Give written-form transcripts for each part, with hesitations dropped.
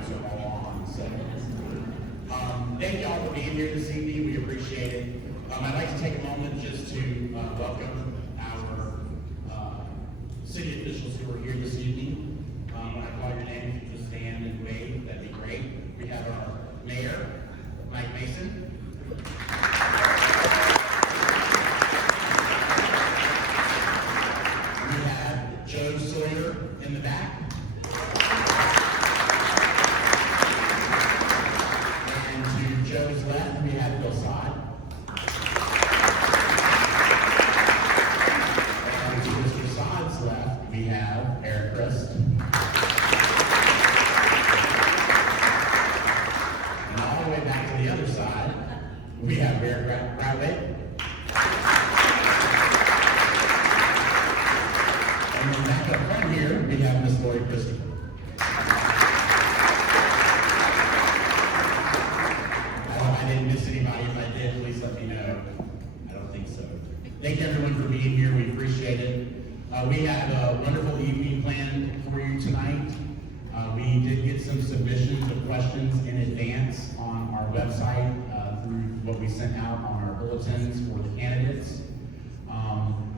lights are all on. So, thank y'all for being here this evening. We appreciate it. I'd like to take a moment just to welcome our city officials who are here this evening. When I call your name, if you just stand and wave, that'd be great. We have our mayor, Mike Mason. We have Joe Sawyer in the back. And to Joe's left, we have Bill Sod. And to Mr. Sod's left, we have Eric Christ. And all the way back to the other side, we have Eric Bradley. And then back up front here, we have Miss Lori Christopher. I didn't miss anybody. If I did, please let me know. I don't think so. Thank everyone for being here. We appreciate it. We have a wonderful evening planned for you tonight. We did get some submissions of questions in advance on our website through what we sent out on our bulletins for the candidates.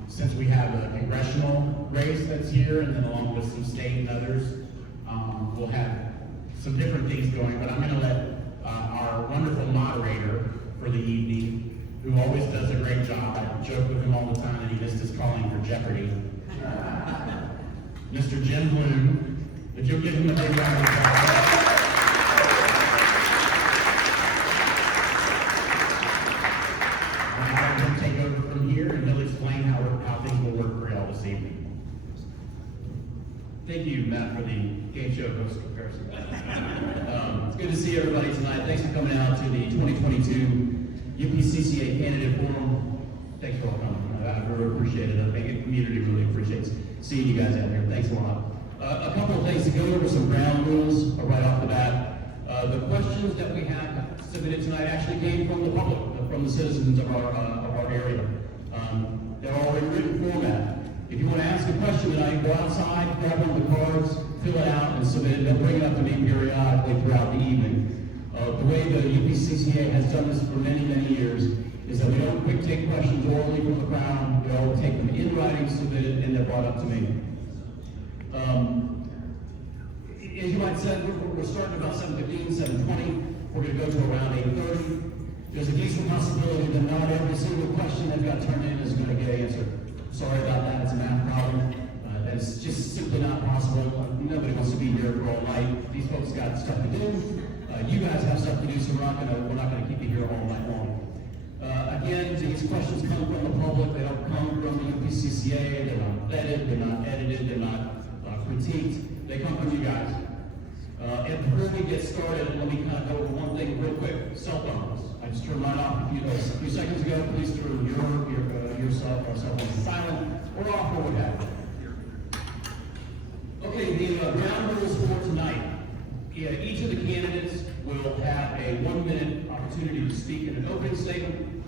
Since we have a congressional race that's here, and then along with some state and others, we'll have some different things going, but I'm going to let our wonderful moderator for the evening, who always does a great job. I joke with him all the time that he missed his calling for Jeopardy. Mr. Jim Bloom, if you'll give him a big round of applause. I'm going to take over from here, and he'll explain how things will work for y'all this evening. Thank you, Matt, for the game show host comparison. It's good to see everybody tonight. Thanks for coming out to the 2022 UPCCA Candidate Forum. Thanks for all coming. I really appreciate it. I think the community really appreciates seeing you guys out here. Thanks a lot. A couple of things to go over, some ground rules right off the bat. The questions that we have submitted tonight actually came from the public, from the citizens of our area. They're all in written format. If you want to ask a question tonight, go outside, grab one of the cards, fill it out, and submit it. They'll bring it up to me periodically throughout the evening. The way the UPCCA has done this for many, many years is that we don't quick take questions orally from the crowd. We all take them in writing, submit it, and they're brought up to me. As you might say, we're starting about 7:15, 7:20. We're going to go to around 8:30. There's a decent possibility that not every single question that got turned in is going to get answered. Sorry about that, it's a math problem. That's just simply not possible. Nobody wants to be here for all night. These folks got stuff to do. You guys have stuff to do, so we're not going to keep you here all night long. Again, these questions come from the public. They don't come from the UPCCA. They're not vetted. They're not edited. They're not critiqued. They come from you guys. And before we get started, let me kind of go over one thing real quick. Cell phones. I just turned mine off a few seconds ago. Please turn your cell phone silent or off or what have you. Okay, the ground rules for tonight. Each of the candidates will have a 1-minute opportunity to speak in an opening statement.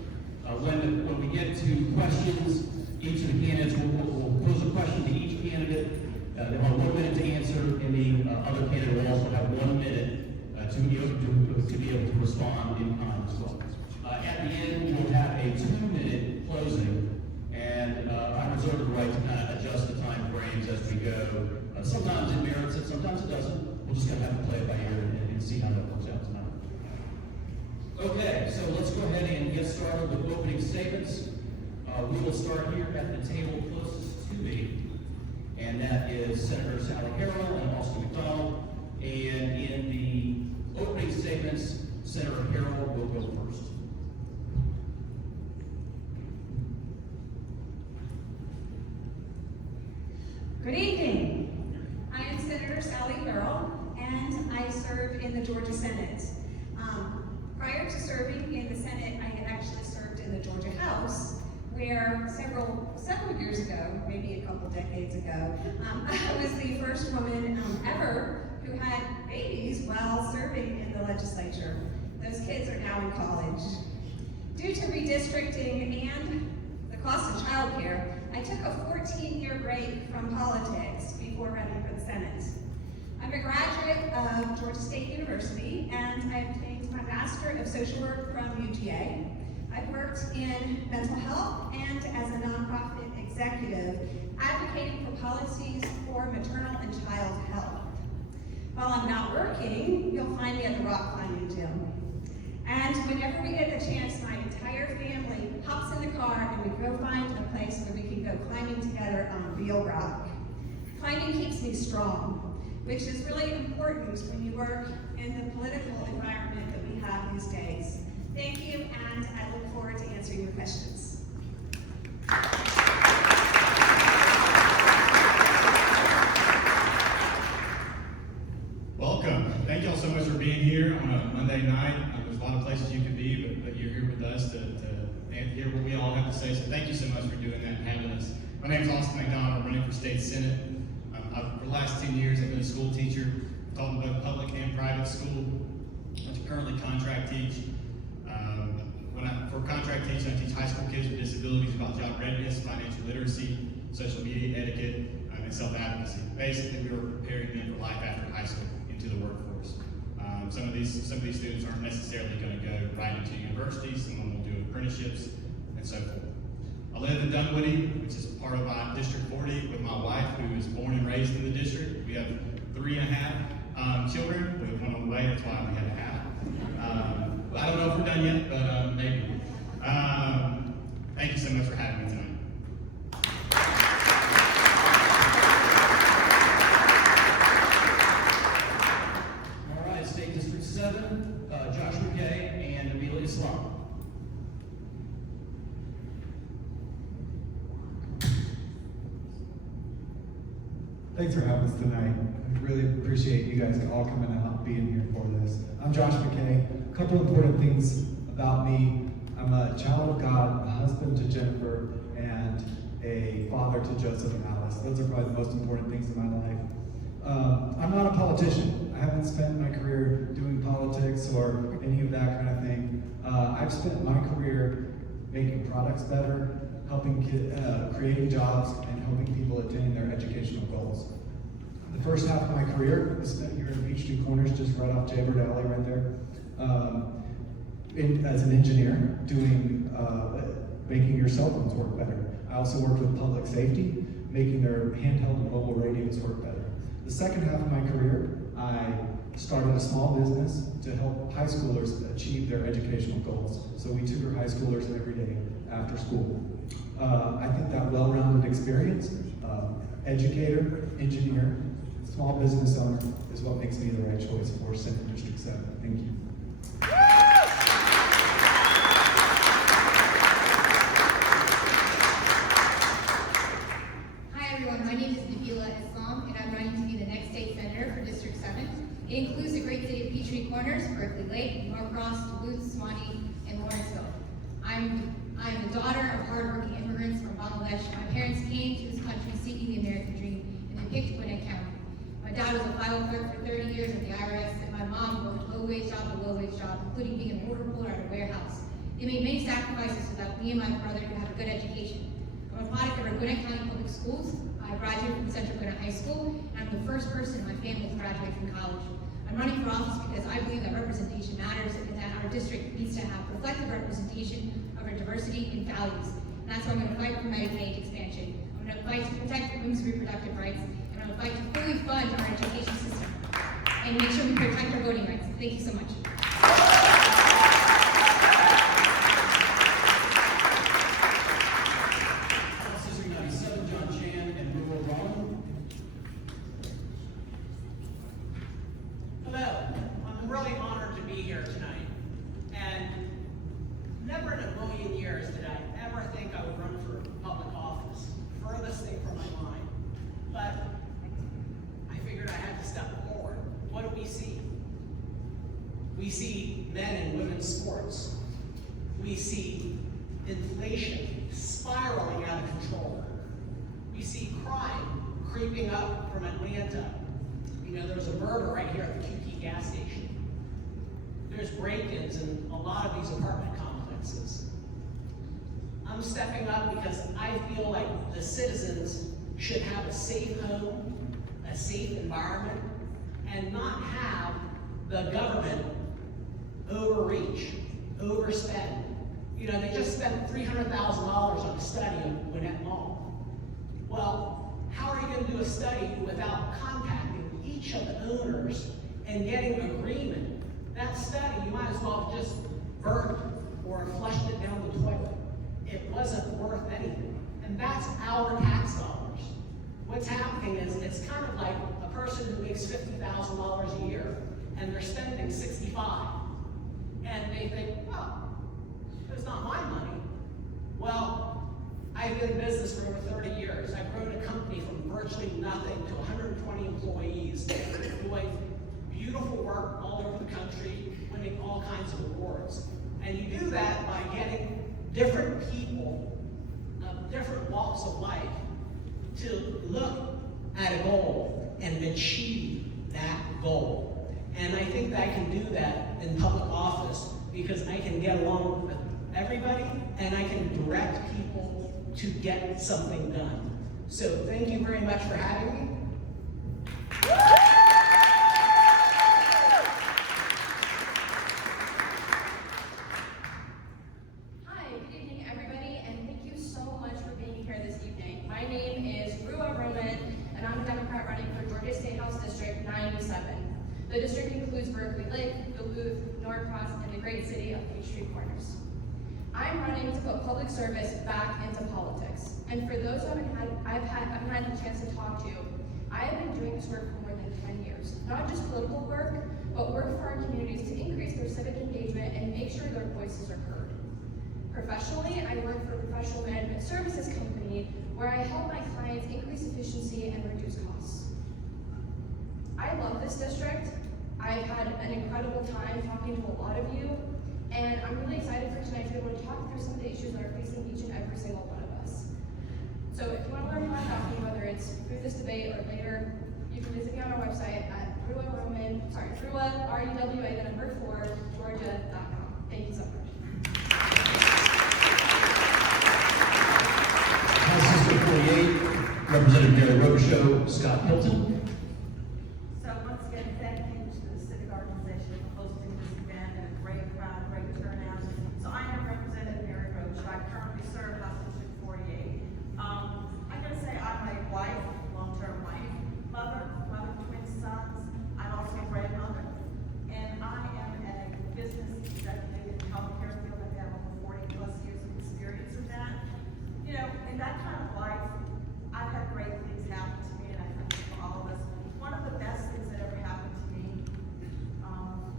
When we get to questions, each of the candidates will pose a question to each candidate. They'll have 1 minute to answer, and the other candidate will also have 1 minute to be able to respond in time as well. At the end, we'll have a 2-minute closing, and I reserve the right to kind of adjust the time frames as we go. Sometimes it merits it, sometimes it doesn't. We're just going to have to play it by ear and see how that works out tonight. Okay, so let's go ahead and get started with opening statements. We will start here at the table closest to me, and that is Senator Sally Harrell and Austin McDonald. And in the opening statements, Senator Harrell will go first. Good evening. I am Senator Sally Harrell, and I serve in the Georgia Senate. Prior to serving in the Senate, I had actually served in the Georgia House, where several years ago, maybe a couple decades ago, I was the first woman ever who had babies while serving in the legislature. Those kids are now in college. Due to redistricting and the cost of childcare, I took a 14-year break from politics before running for the Senate. I'm a graduate of Georgia State University, and I obtained my Master of Social Work from UGA. I've worked in mental health and as a nonprofit executive, advocating for policies for maternal and child health. While I'm not working, you'll find me at the rock climbing gym. And whenever we get the chance, my entire family hops in the car and we go find a place where we can go climbing together on real rock. Climbing keeps me strong, which is really important when you work in the political environment that we have these days. Thank you, and I look forward to answering your questions. Welcome. Thank y'all so much for being here on a Monday night. There's a lot of places you could be, but you're here with us to hear what we all have to say. So thank you so much for doing that and having us. My name is McDonald. I'm running for state senate. For the last 10 years, I've been a school teacher, taught in both public and private school. I currently contract teach. For contract teaching, I teach high school kids with disabilities about job readiness, financial literacy, social media etiquette, and self-advocacy. Basically, we were preparing them for life after high school into the workforce. Some of these students aren't necessarily going to go right into universities. Some of them will do apprenticeships and so forth. I live in Dunwoody, which is part of my District 40, with my wife, who is born and raised in the district. We have 3.5 children. We have one on the way. That's why we have a half. I don't know if we're done yet, but maybe. Thank you so much for having me tonight. All right, State District 7, Josh McKay and Nabilah. Thanks for having us tonight. I really appreciate you guys all coming out and being here for this. I'm Josh McKay. A couple important things about me. I'm a child of God, a husband to Jennifer, and a father to Joseph and Alice. Those are probably the most important things in my life. I'm not a politician. I haven't spent my career doing politics or any of that kind of thing. I've spent my career making products better, helping creating jobs, and helping people attain their educational goals. The first half of my career was spent here in Peachtree Corners, just right off Jaybird Alley right there, as an engineer, doing making your cell phones work better. I also worked with public safety, making their handheld and mobile radios work better. The second half of my career, I started a small business to help high schoolers achieve their educational goals. So we tutor high schoolers every day after school. I think that well-rounded experience, educator, engineer, small business owner, is what makes me the right choice for Senate District 7. Thank you. Hi everyone, my name is Nabilah, and I'm running to be the next state senator for District 7. It includes the great city of Peachtree Corners, Berkeley Lake, Norcross, Duluth, Swanee, and Lawrenceville. I'm the daughter of hardworking immigrants from Bangladesh. My parents came to this country seeking the American dream, and they picked Gwinnett County. My dad was a file clerk for 30 years at the IRS, and my mom worked low-wage job to low-wage job, including being an order puller at a warehouse. They made many sacrifices so that me and my brother could have a good education. I'm a product of our Gwinnett County Public Schools. I graduated from Central Gwinnett High School, and I'm the first person in my family to graduate from college. I'm running for office because I believe that representation matters and that our district needs to have reflective representation of our diversity and values. And that's why I'm going to fight for Medicaid expansion. I'm going to fight to protect women's reproductive rights, and I'm going to fight to fully fund our education system and make sure we protect our voting rights. Thank you so much. District 97, John Chan and Romman. Hello, I'm really honored to be here tonight. And never in a million years did I ever think I would run for public office. Furthest thing from my mind. But I figured I had to step forward. What do we see? We see men and women's sports. We see inflation spiraling out of control. We see crime creeping up from Atlanta. You know, there's a murder right here at the QT gas station. There's break-ins in a lot of these apartment complexes. I'm stepping up because I feel like the citizens should have a safe home, a safe environment, and not have the government overreach, overspend. You know, they just spent $300,000 on a study of Gwinnett Mall. Well, how are you going to do a study without contacting each of the owners and getting agreement? That study, you might as well have just burnt or flushed it down the toilet. It wasn't worth anything. And that's our tax dollars. What's happening is it's kind of like a person who makes $50,000 a year and they're spending $65,000. And they think, well, it's not my money. Well, I've been in business for over 30 years. I've grown a company from virtually nothing to 120 employees, doing beautiful work all over the country, winning all kinds of awards. And you do that by getting different people of different walks of life to look at a goal and achieve that goal. And I think that I can do that in public office because I can get along with everybody and I can direct people to get something done. So thank you very much for having me. Hi, good evening everybody, and thank you so much for being here this evening. My name is Ruwa, Romman, and I'm a Democrat running for Georgia State House District 97. The district includes Berkeley Lake, Duluth, Norcross, and the great city of Peachtree Corners. I'm running to put public service back into politics. And for those I've had the chance to talk to, I have been doing this work for more than 10 years. Not just political work, but work for our communities to increase their civic engagement and make sure their voices are heard. Professionally, I work for a professional management services company where I help my clients increase efficiency and reduce costs. I love this district. I've had an incredible time talking to a lot of you, and I'm really excited for tonight to be able to talk through some of the issues that are facing each and every single one of us. So if you want to learn more about me, whether it's through this debate or later, you can visit me on our website at Ruwa, R-U-W-A, the number 4, Georgia.com. Thank you so much. House District 48, Representative Robichaux, Scott Hilton. So once again, thank you to the civic organization for hosting this event and a great crowd, great turnout. So I am Representative Mary Robichaux. I currently serve House District 48. I'm going to say I'm a wife, long-term wife, mother of twin sons. I'm also a grandmother. And I am a business executive in the healthcare field. I've had over 40 plus years of experience in that. You know, in that kind of life, I've had great things happen to me, and I think for all of us. One of the best things that ever happened to me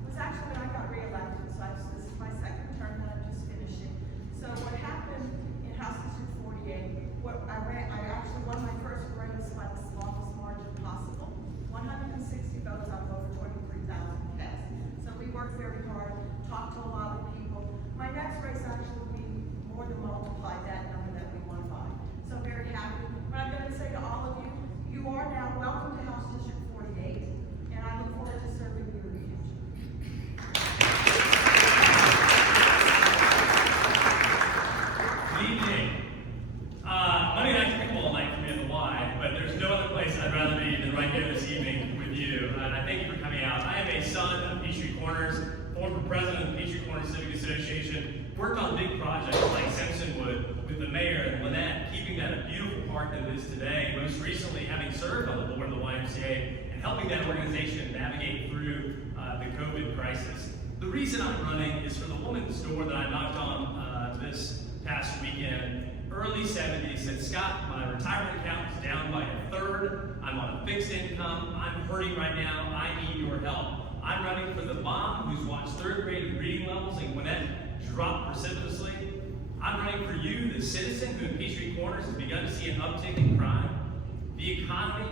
was actually when I got reelected. So this is my second term that I'm just finishing. So what happened in House District 48, I actually won my first race by the smallest margin possible. 160 votes out of over 23,000 cast. So we worked very hard, talked to a lot of people. My next race actually we more than multiplied that number that we won by. So very happy. But I'm going to say to all of you, you are now welcome to House District 48, and I look forward to serving you in the future. Good evening. Monday night's pickleball night for me at the Y, but there's no other place I'd rather be than right here this evening with you. And I thank you for coming out. I am a son of Peachtree Corners, former president of the Peachtree Corners Civic Association, worked on big projects like Simpsonwood with the mayor and Lynette, keeping that a beautiful park that it is today. Most recently, having served on the board of the YMCA and helping that organization navigate through the COVID crisis. The reason I'm running is for the woman's door that I knocked on this past weekend. Early 70s, said, Scott, my retirement account is down by a third. I'm on a fixed income. I'm hurting right now. I need your help. I'm running for the mom who's watched third grade reading levels in Gwinnett drop precipitously. I'm running for you, the citizen who in Peachtree Corners has begun to see an uptick in crime, the economy,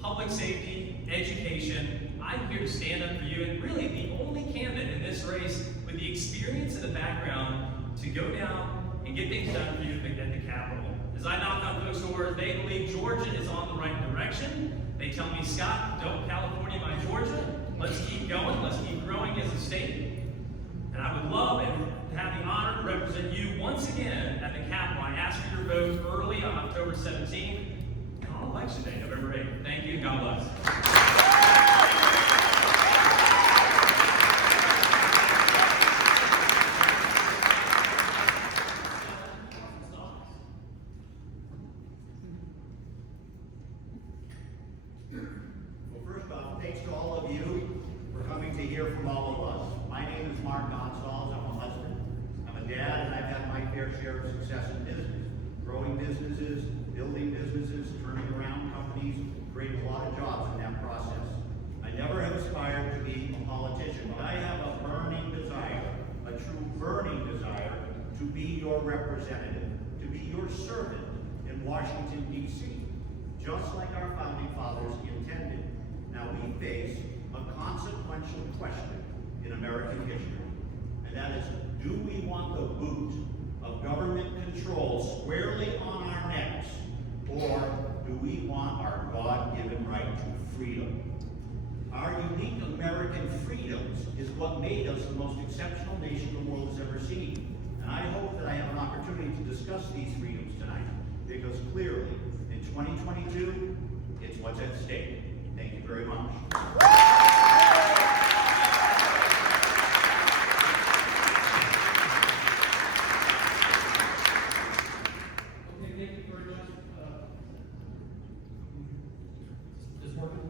public safety, education. I'm here to stand up for you, and really the only candidate in this race with the experience and the background to go down and get things done for you at the Capitol. As I knock on folks' doors, they believe Georgia is on the right direction. They tell me, Scott, don't California my Georgia. Let's keep going. Let's keep growing as a state. And I would love and have the honor to represent you once again at the Capitol. I ask for your vote early on October 17th and on Election Day, November 8th. Thank you, and God bless. coming to hear from all of us. My name is Mark Gonsalves. I'm a husband. I'm a dad, and I've had my fair share of success in business. Growing businesses, building businesses, turning around companies, creating a lot of jobs in that process. I never have aspired to be a politician, but I have a burning desire, a true burning desire, to be your representative, to be your servant in Washington, D.C., just like our founding fathers intended. Now we face a consequential question in American history, and that is, do we want the boot of government control squarely on our necks, or do we want our God-given right to freedom? Our unique American freedoms is what made us the most exceptional nation the world has ever seen. And I hope that I have an opportunity to discuss these freedoms tonight, because clearly, in 2022, it's what's at stake. Thank you very much. Okay, thank you very much. Is this working?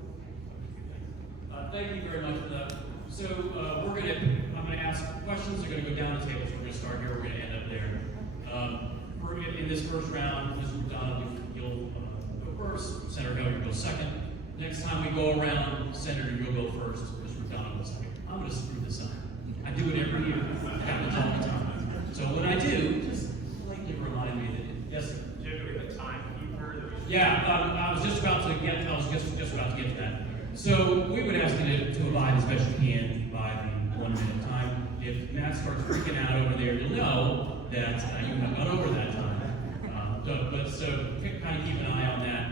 Thank you very much for that. So I'm gonna ask questions. They're gonna go down the table. So we're gonna start here. We're gonna end up there. In this first round, Mr. McDonald, you'll go first. Senator Hill, you'll go second. Next time we go around, Senator, you'll go first. Mr. McDonald will second. I'm gonna screw this up. I do it every year. It happens all the time. So when I do, just politely remind me that yes, sir. Generally, the time you heard. Yeah, I was just about to get. I was just about to get to that. So we would ask you to abide as best you can by the 1 minute time. If Matt starts freaking out over there, you'll know that you have gone over that time. So kind of keep an eye on that.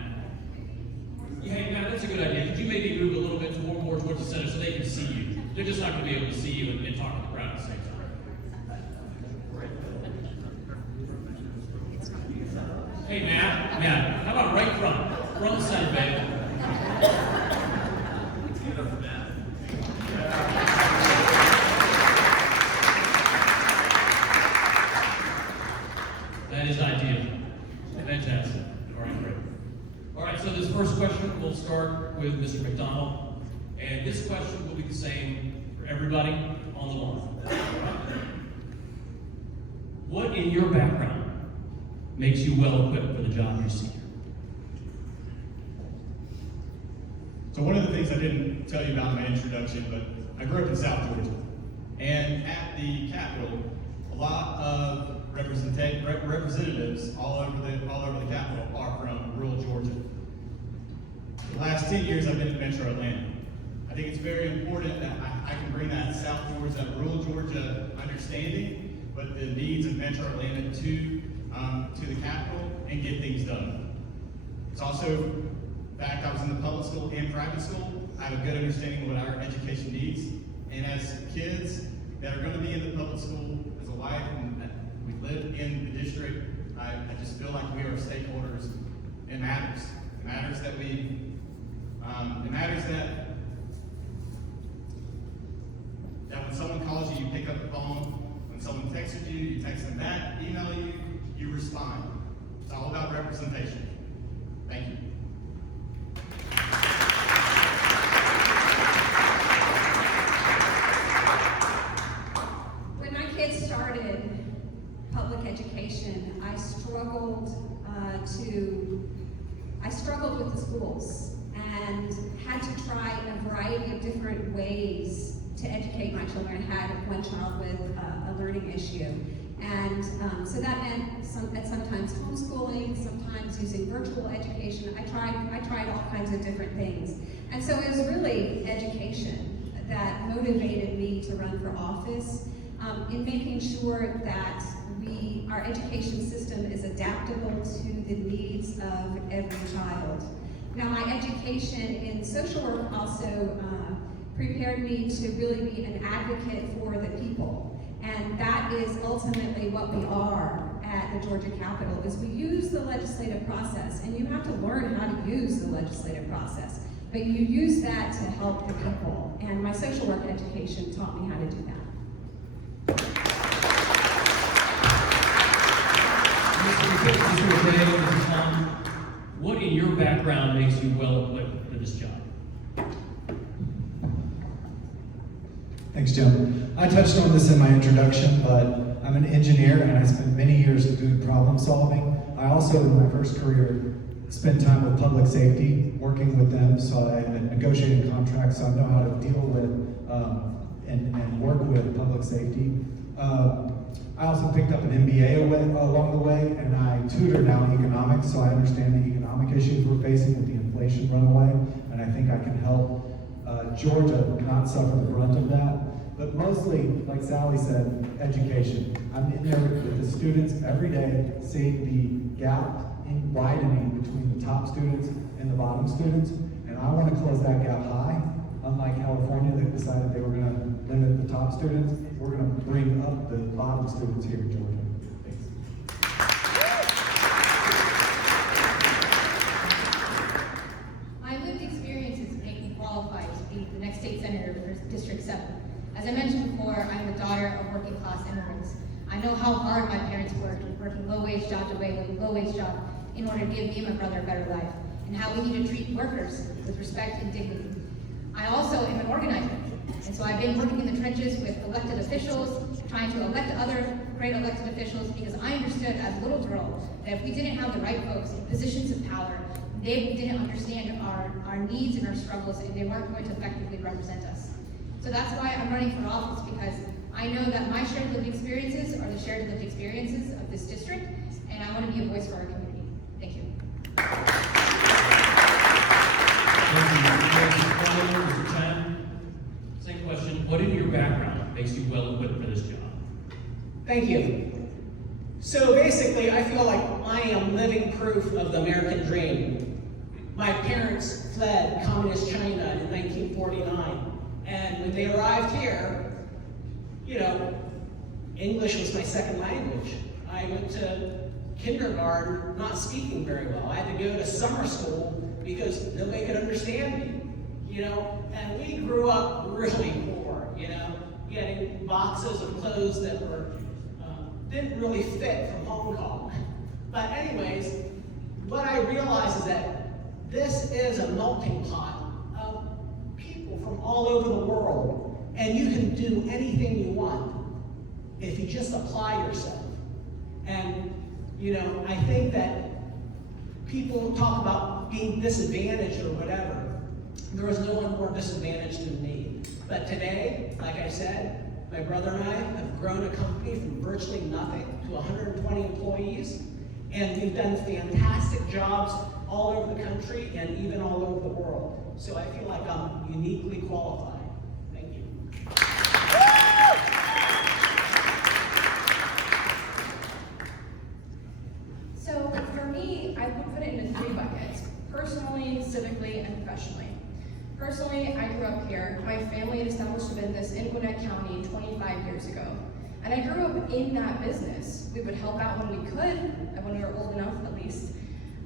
Yeah, hey, Matt, that's a good idea. Could you maybe move a little bit more towards the center so they can see you? They're just not going to be able to see you and talk to the crowd at the same time. Hey, Matt, how about right front center, baby? That is ideal. Fantastic. All right, great. All right, so this first question, we'll start with Mr. McDonald. And this question will be the same for everybody on the line. What in your background makes you well equipped for the job you seek? So one of the things I didn't tell you about in my introduction, but I grew up in South Georgia. And at the Capitol, a lot of representatives all over the Capitol are from rural Georgia. The last 10 years I've been in Metro Atlanta. I think it's very important that I can bring that South Georgia, that rural Georgia understanding, but the needs of Metro Atlanta to the Capitol and get things done. It's also, in fact, I was in the public school and private school. I have a good understanding of what our education needs. And as kids that are going to be in the public school, as a wife, and we live in the district, I just feel like we are stakeholders. It matters. It matters that that when someone calls you, you pick up the phone. When someone texts you, you text them back, email you, you respond. It's all about representation. Thank you. When my kids started public education, I struggled with the schools and had to try a variety of different ways to educate my children. I had one child with a learning issue. And so that meant sometimes homeschooling, sometimes using virtual education. I tried all kinds of different things. And so it was really education that motivated me to run for office, in making sure that our education system is adaptable to the needs of every child. Now, my education in social work also prepared me to really be an advocate for the people. And that is ultimately what we are at the Georgia Capitol, is we use the legislative process, and you have to learn how to use the legislative process, but you use that to help the people. And my social work education taught me how to do that. What in your background makes you well equipped for this job? Thanks, Jim. I touched on this in my introduction, but I'm an engineer and I spent many years doing problem solving. I also, in my first career, spent time with public safety, working with them, so I negotiated contracts, so I know how to deal with and work with public safety. I also picked up an MBA along the way, and I tutor now economics, so I understand the economic issues we're facing with the inflation runaway, and I think I can help Georgia not suffer the brunt of that. But mostly, like Sally said, education. I'm in there with the students every day, seeing the gap widening between the top students and the bottom students, and I want to close that gap high. Unlike California that decided they were going to limit the top students, we're going to bring up the bottom students here in Georgia. Thanks. My lived experiences make me qualified to be the next state senator for District 7. As I mentioned before, I'm the daughter of working class immigrants. I know how hard my parents worked, working low-wage job to low-wage job in order to give me and my brother a better life, and how we need to treat workers with respect and dignity. I also am an organizer, and so I've been working in the trenches with elected officials, trying to elect other great elected officials, because I understood as a little girl that if we didn't have the right folks in positions of power, they didn't understand our needs and our struggles, and they weren't going to effectively represent us. So that's why I'm running for office, because I know that my shared lived experiences are the shared lived experiences of this district, and I want to be a voice for our community. Thank you. Mr. Chen, same question. What in your background makes you well equipped for this job? Thank you. So basically, I feel like I am living proof of the American dream. My parents fled communist China in 1949, and when they arrived here, you know, English was my second language. I went to kindergarten not speaking very well. I had to go to summer school because nobody could understand me, you know, and we grew up really poor, you know, getting boxes of clothes that were didn't really fit from Hong Kong. But anyways, what I realized is that this is a melting pot of people from all over the world, and you can do anything you want if you just apply yourself. And you know, I think that people talk about being disadvantaged or whatever. There is no one more disadvantaged than me. But today, like I said, my brother and I have grown a company from virtually nothing to 120 employees, and we've done fantastic jobs all over the country and even all over the world. So I feel like I'm uniquely qualified. Thank you. So for me, I would put it into 3 buckets: personally, civically, and professionally. Personally, I grew up here. My family had established a business in Gwinnett County 25 years ago. And I grew up in that business. We would help out when we could, and when we were old enough at least.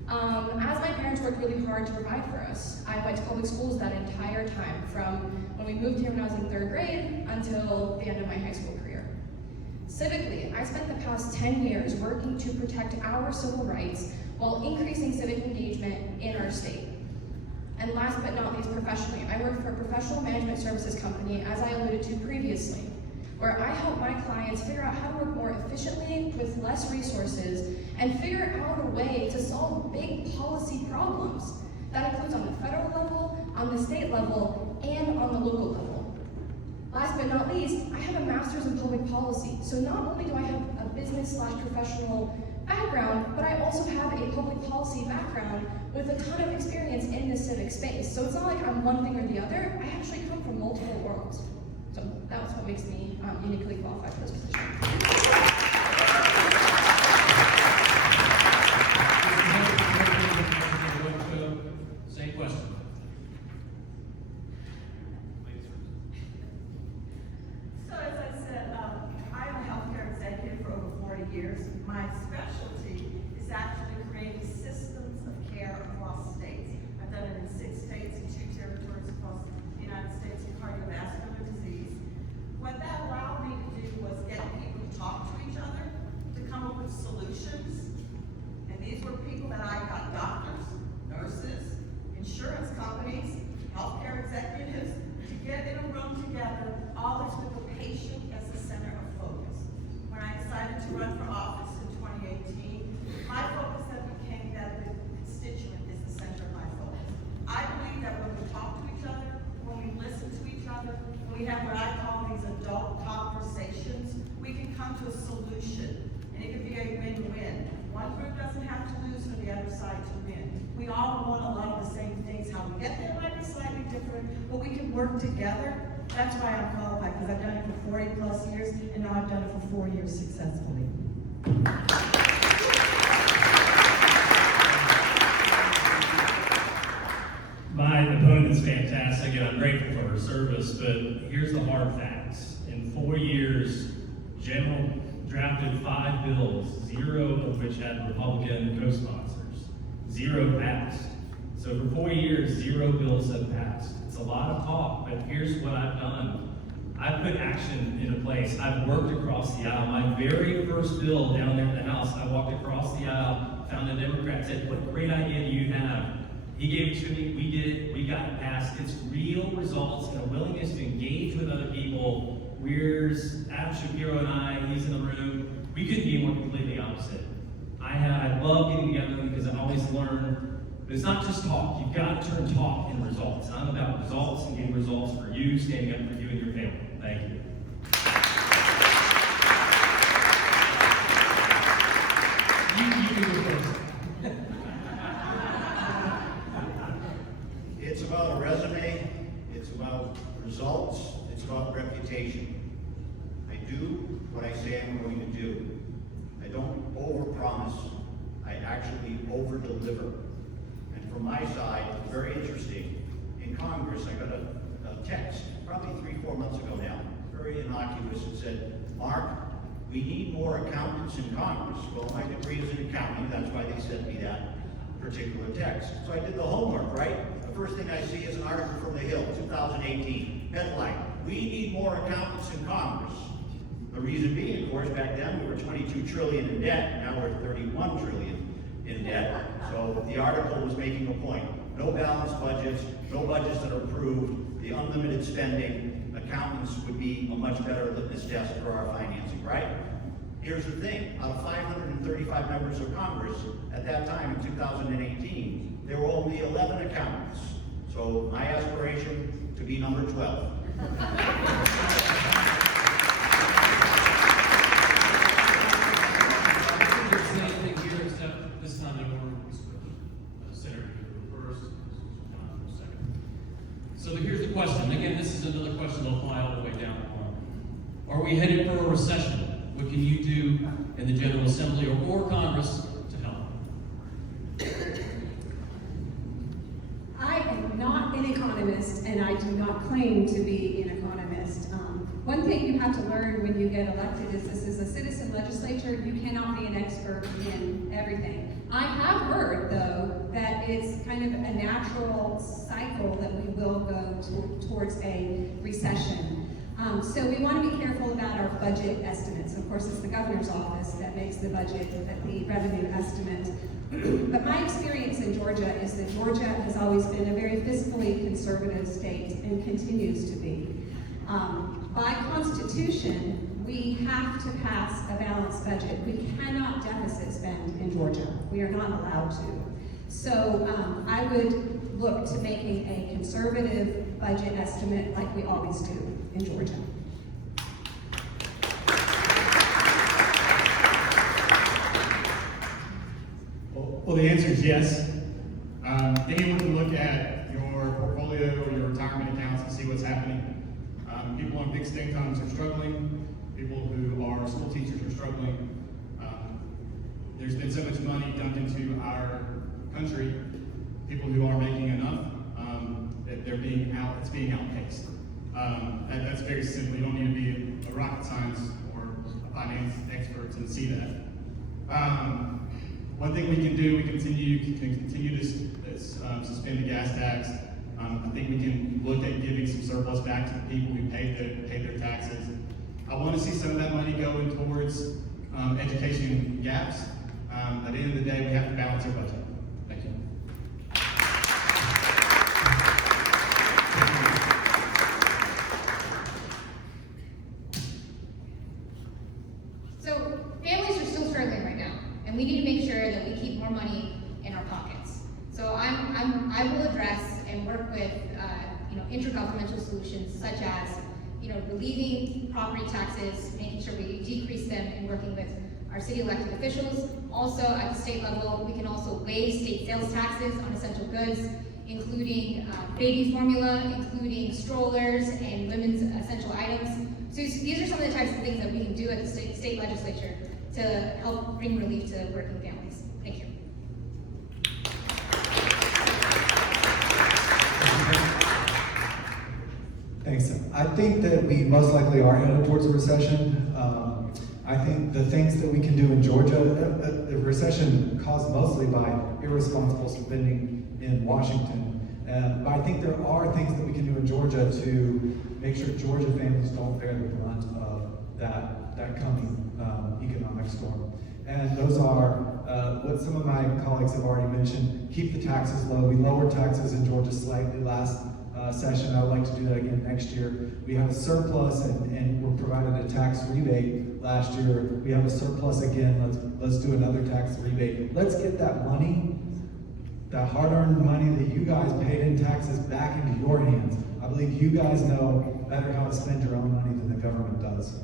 As my parents worked really hard to provide for us, I went to public schools that entire time, from when we moved here when I was in 3rd grade until the end of my high school career. Civically, I spent the past 10 years working to protect our civil rights while increasing civic engagement in our state. And last but not least, professionally, I work for a professional management services company, as I alluded to previously, where I help my clients figure out how to work more efficiently with less resources and figure out a way to solve big policy problems. That includes on the federal level, on the state level, and on the local level. Last but not least, I have a master's in public policy. So not only do I have a business/professional background, but I also have a public policy background with a ton of experience in the civic space. So it's not like I'm one thing or the other. I actually come from multiple worlds. So that's what makes me uniquely qualified for this position. Same question. So as I said, I'm a healthcare executive for over 40 years. My specialty is actually creating systems of care across states. I've done it in 6 states and 2 territories across the United States in cardiovascular disease. What that allowed me to do was get people to talk to each other, to come up with solutions. And these were people that I got: doctors, nurses, insurance companies, get in a room together, always with the patient as the center of focus. When I decided to run for office in 2018, my focus then became that the constituent is the center of my focus. I believe that when we talk to each other, when we listen to each other, when we have what I call these adult conversations, we can come to a solution, and it can be a win-win. One group doesn't have to lose for the other side to win. We all want a lot of the same things. How we get there might be slightly different, but we can work together. That's why I'm qualified, because I've done it for 40 plus years, and now I've done it for 4 years successfully. My opponent's fantastic, and I'm grateful for her service, but here's the hard facts. In 4 years, General drafted 5 bills, 0 of which had Republican co-sponsors. 0 passed. So for 4 years, 0 bills have passed. It's a lot of talk, but here's what I've done. I've put action into place. I've worked across the aisle. My very first bill down there in the House, I walked across the aisle, found a Democrat, said, "What great idea do you have?" He gave it to me, we did it, we got it passed. It's real results and a willingness to engage with other people. Where's Adam Shapiro and I, he's in the room. We couldn't be more completely opposite. I love getting together because I always learn, but it's not just talk. You've got to turn talk into results. I'm about results and getting results for you, standing up for you and your family. Thank you. You can go first. It's about a resume, it's about results, it's about reputation. I do what I say I'm going to do. I don't overpromise, I actually overdeliver. And from my side, it's very interesting. In Congress, I got a text, probably 3-4 months ago now, very innocuous. It said, "Mark, we need more accountants in Congress." Well, my degree is in accounting, that's why they sent me that particular text. So I did the homework, right? The first thing I see is an article from the Hill, 2018, headline, "We need more accountants in Congress." The reason being, of course, back then we were 22 trillion in debt, now we're 31 trillion in debt. So the article was making a point. No balanced budgets, no budgets that are approved, the unlimited spending, accountants would be a much better litmus test for our financing, right? Here's the thing, out of 535 members of Congress at that time in 2018, there were only 11 accountants. So my aspiration, to be number 12. Anything here except this time the order was Senator first, second. So here's the question. Again, this is another question that'll fly all the way down the line. Are we headed for a recession? What can you do in the General Assembly or Congress to help? I am not an economist, and I do not claim to be an economist. One thing you have to learn when you get elected is this is a citizen legislature. You cannot be an expert in everything. I have heard, though, that it's kind of a natural cycle that we will go towards a recession. So we want to be careful about our budget estimates. Of course, it's the governor's office that makes the budget, the revenue estimate. But my experience in Georgia is that Georgia has always been a very fiscally conservative state and continues to be. By Constitution, we have to pass a balanced budget. We cannot deficit spend in Georgia. We are not allowed to. So I would look to making a conservative budget estimate like we always do in Georgia. Well, the answer is yes. Anyone can look at your portfolio or your retirement accounts and see what's happening. People on fixed incomes are struggling. People who are school teachers are struggling. There's been so much money dumped into our country. People who are making enough, that it's being outpaced. That's very simple. You don't need to be a rocket science or a finance expert to see that. One thing we can do, we can continue to suspend the gas tax. I think we can look at giving some surplus back to the people who paid their taxes. I want to see some of that money going towards education gaps. At the end of the day, we have to balance our budget. Thank you. intergovernmental solutions such as, relieving property taxes, making sure we decrease them, and working with our city elected officials. Also, at the state level, we can also waive state sales taxes on essential goods, including baby formula, including strollers and women's essential items. So these are some of the types of things that we can do at the state legislature to help bring relief to working families. Thank you. Thanks. I think that we most likely are headed towards a recession. I think the things that we can do in Georgia, the recession caused mostly by irresponsible spending in Washington. But I think there are things that we can do in Georgia to make sure Georgia families don't bear the brunt of that coming economic storm. And those are what some of my colleagues have already mentioned. Keep the taxes low. We lowered taxes in Georgia slightly last session. I would like to do that again next year. We have a surplus and we're provided a tax rebate last year. We have a surplus again. Let's do another tax rebate. Let's get that money, that hard-earned money that you guys paid in taxes, back into your hands. I believe you guys know better how to spend your own money than the government does.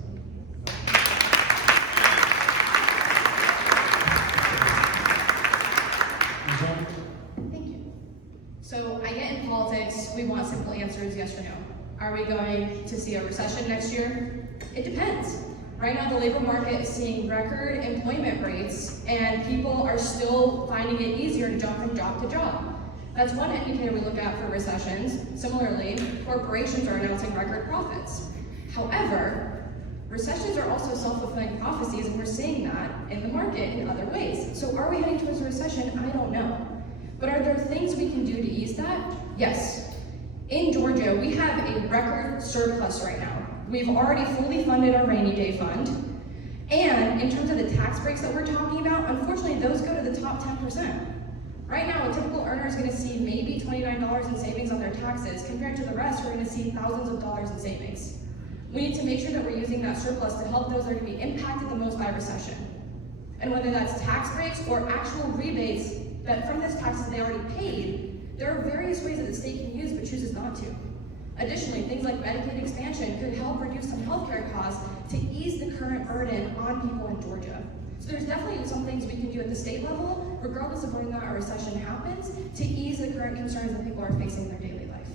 Thank you. So I get in politics, we want simple answers, yes or no. Are we going to see a recession next year? It depends. Right now, the labor market is seeing record employment rates, and people are still finding it easier to jump from job to job. That's one indicator we look at for recessions. Similarly, corporations are announcing record profits. However, recessions are also self-fulfilling prophecies, and we're seeing that in the market in other ways. So are we heading towards a recession? I don't know. But are there things we can do to ease that? Yes. In Georgia, we have a record surplus right now. We've already fully funded our rainy day fund. And in terms of the tax breaks that we're talking about, unfortunately, those go to the top 10%. Right now, a typical earner is going to see maybe $29 in savings on their taxes, compared to the rest who are going to see thousands of dollars in savings. We need to make sure that we're using that surplus to help those that are going to be impacted the most by recession. And whether that's tax breaks or actual rebates that from this taxes they already paid, there are various ways that the state can use but chooses not to. Additionally, things like Medicaid expansion could help reduce some healthcare costs to ease the current burden on people in Georgia. So there's definitely some things we can do at the state level, regardless of whether or not a recession happens, to ease the current concerns that people are facing in their daily life.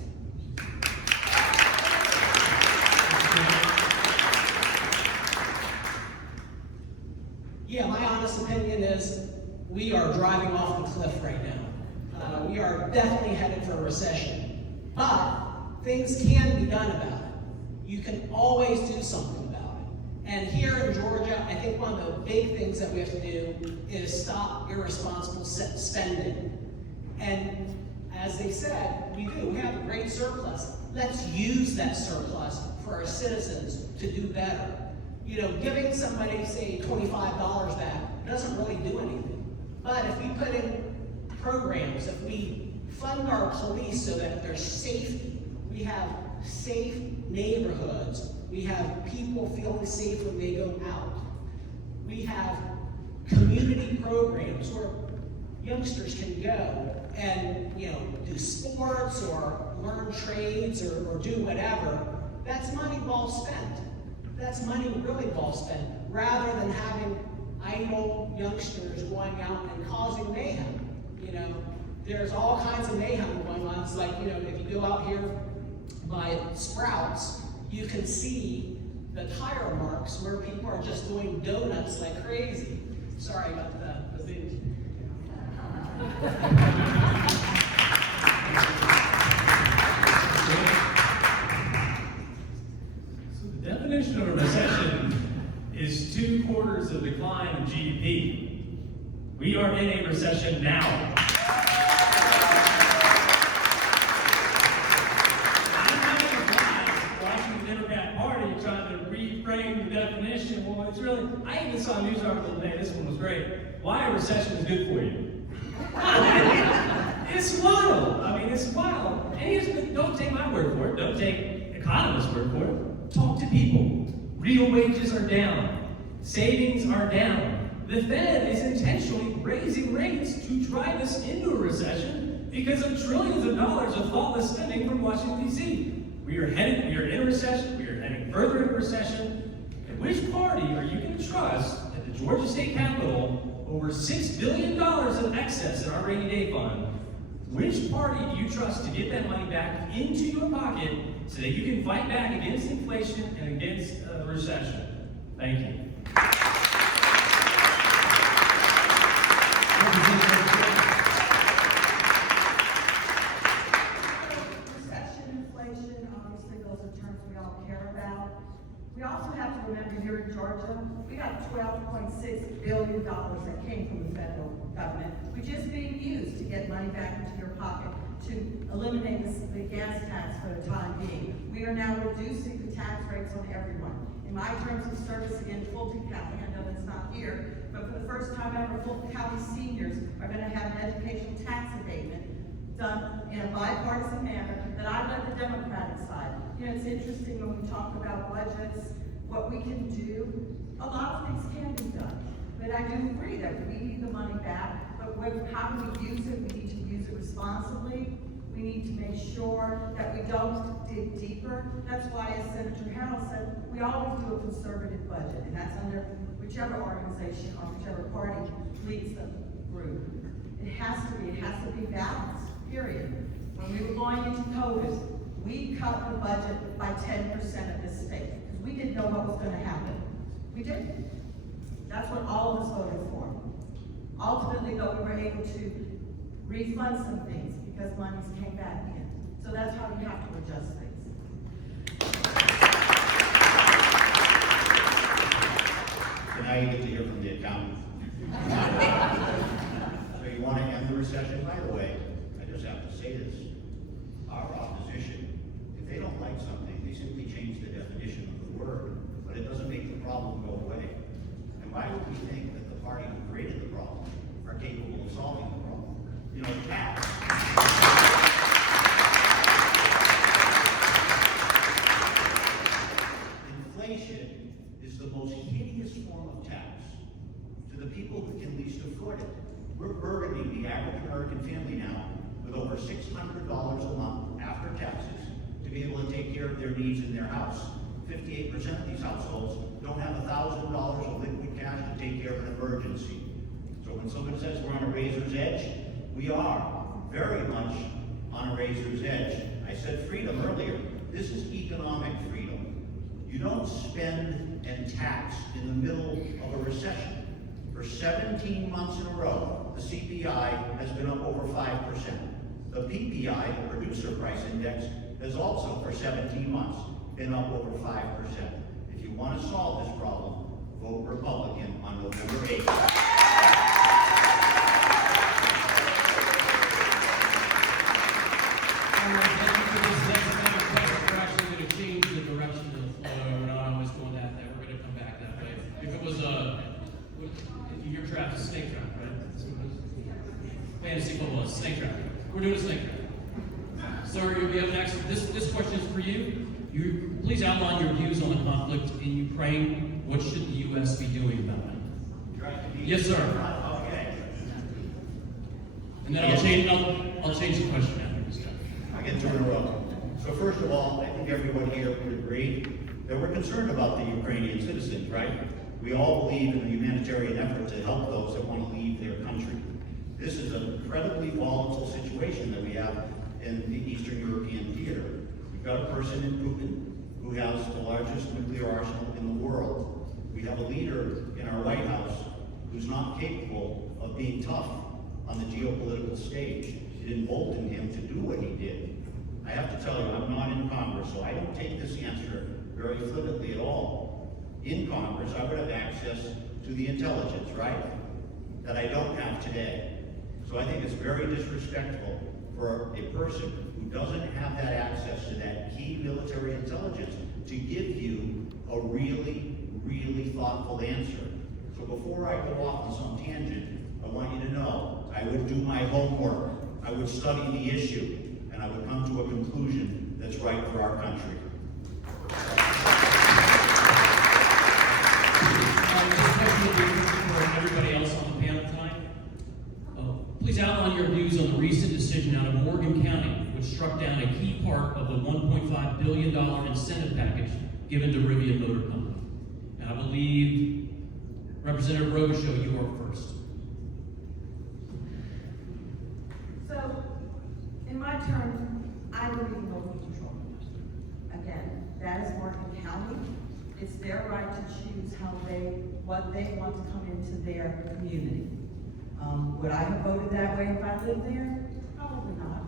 Yeah, my honest opinion is we are driving off the cliff right now. We are definitely headed for a recession, but things can be done about it. You can always do something about it. And here in Georgia, I think one of the big things that we have to do is stop irresponsible spending. And as they said, we do. We have a great surplus. Let's use that surplus for our citizens to do better. You know, giving somebody, say, $25 back doesn't really do anything. But if we put in programs, if we fund our police so that there's safety, we have safe neighborhoods, we have people feeling safe when they go out. We have community programs where youngsters can go and, do sports or learn trades or do whatever. That's money well spent. That's money really well spent, rather than having idle youngsters going out and causing mayhem. There's all kinds of mayhem going on. It's like, if you go out here by Sprouts, you can see the tire marks where people are just doing donuts like crazy. Sorry about the food. So the definition of a recession is 2 quarters of decline in GDP. We are in a recession now. Reframe the definition. Well, it's really, I even saw a news article today, this one was great. Why a recession is good for you. It's wild. It's wild. And don't take my word for it. Don't take economists' word for it. Talk to people. Real wages are down. Savings are down. The Fed is intentionally raising rates to drive us into a recession because of trillions of dollars of thoughtless spending from Washington, D.C. We are in a recession, we are heading further into recession. And which party are you going to trust at the Georgia State Capitol over $6 billion of excess in our rainy day fund? Which party do you trust to get that money back into your pocket so that you can fight back against inflation and against a recession? Thank you. Recession, inflation, obviously those are terms we all care about. We also have to remember here in Georgia, we got $12.6 billion that came from the federal government, which is being used to get money back into your pocket to eliminate the gas tax for the time being. We are now reducing the tax rates on everyone. In my terms of service, again, Fulton County, I know it's not here, but for the first time ever, Fulton County seniors are going to have an educational tax abatement done in a bipartisan manner that I led the Democratic side. You know, it's interesting when we talk about budgets, what we can do. A lot of things can be done, but I do agree that we need the money back. But how do we use it? We need to use it responsibly. We need to make sure that we don't dig deeper. That's why, as Senator Harrell said, we always do a conservative budget, and that's under whichever organization or whichever party leads the group. It has to be balanced, period. When we were going into COVID, we cut the budget by 10% at this state, because we didn't know what was gonna happen. We didn't. That's what all of us voted for. Ultimately, though, we were able to refund some things because monies came back in. So that's how we have to adjust things. So now you get to hear from the accountant. So you want to end the recession? By the way, I just have to say this. Our opposition, if they don't like something, they simply change the definition of the word, but it doesn't make the problem go away. And why would we think that the party who created the problem are capable of solving the problem? You know, tax. Inflation is the most hideous form of tax to the people who can least afford it. We're burdening the average American family now with over $600 a month after taxes to be able to take care of their needs in their house. 58% of these households don't have $1,000 of liquid cash to take care of an emergency. So when somebody says we're on a razor's edge, we are very much on a razor's edge. I said freedom earlier. This is economic freedom. You don't spend and tax in the middle of a recession. For 17 months in a row, the CPI has been up over 5%. The PPI, the Producer Price Index, has also, for 17 months, been up over 5%. If you want to solve this problem, vote Republican on November 8th. Thank you for this next kind of question. We're actually going to change the direction of the flow. We're not always going that way. We're going to come back that way. If it was your draft, a snake draft, right? Fantasy football, snake draft. We're doing a snake draft. Sir, you'll be up next. This question is for you. You please outline your views on the conflict in Ukraine. What should the U.S. be doing about it? Yes, sir. Okay. And then I'll change the question after this. I can turn it around. So first of all, I think everyone here would agree that we're concerned about the Ukrainian citizens, right? We all believe in the humanitarian effort to help those that want to leave their country. This is an incredibly volatile situation that we have in the Eastern European theater. We've got a person in Putin who has the largest nuclear arsenal in the world. We have a leader in our White House who's not capable of being tough on the geopolitical stage. It emboldened him to do what he did. I have to tell you, I'm not in Congress, so I don't take this answer very flippantly at all. In Congress, I would have access to the intelligence, right? That I don't have today. So I think it's very disrespectful for a person who doesn't have that access to that key military intelligence to give you a really, really thoughtful answer. So before I go off on some tangent, I want you to know I would do my homework, I would study the issue, and I would come to a conclusion that's right for our country. This question will be for everybody else on the panel tonight. Please outline your views on the recent decision out of part of the $1.5 billion incentive package given to Rivian Motor Company. And I believe, Representative Robichaux, you are first. So, in my term, I believe in local control. Again, that is Morgan County. It's their right to choose what they want to come into their community. Would I have voted that way if I lived there? Probably not.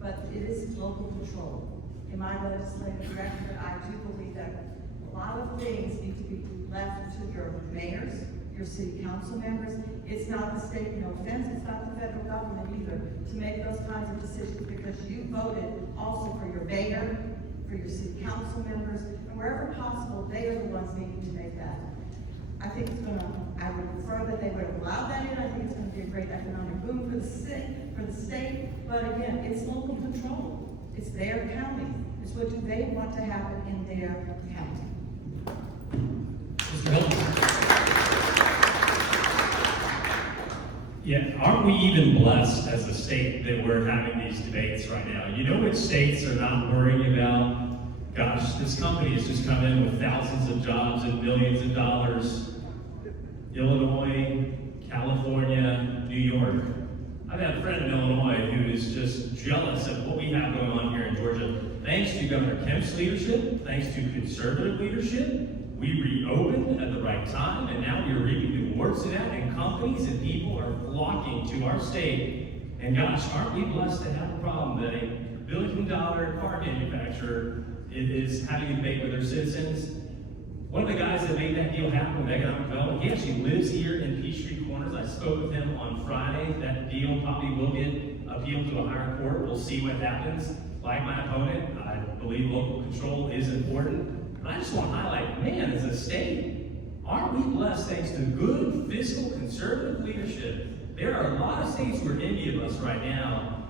But it is local control. In my legislative record, I do believe that a lot of things need to be left to your mayors, your city council members. It's not the state, no offense, it's not the federal government either to make those kinds of decisions, because you voted also for your mayor, for your city council members, and wherever possible, they are the ones needing to make that. I think it's I would prefer that they would allow that in. I think it's gonna be a great economic boom for the state, but again, it's local control. It's their county. It's what do they want to happen in their county. Mr. Hilton. Yeah, aren't we even blessed as a state that we're having these debates right now? You know which states are not worrying about, gosh, this company has just come in with thousands of jobs and millions of dollars. Illinois, California, New York. I've had a friend in Illinois who is just jealous of what we have going on here in Georgia. Thanks to Governor Kemp's leadership, thanks to conservative leadership, we reopened at the right time, and now we're reaping the rewards of that, and companies and people are flocking to our state. And gosh, aren't we blessed to have a problem that a billion-dollar car manufacturer is having a debate with their citizens? One of the guys that made that deal happen with economic development, he actually lives here in Peachtree Corners. I spoke with him on Friday. That deal probably will get appealed to a higher court. We'll see what happens. Like my opponent, I believe local control is important. But I just want to highlight, man, as a state, aren't we blessed thanks to good fiscal conservative leadership? There are a lot of states who are envy of us right now.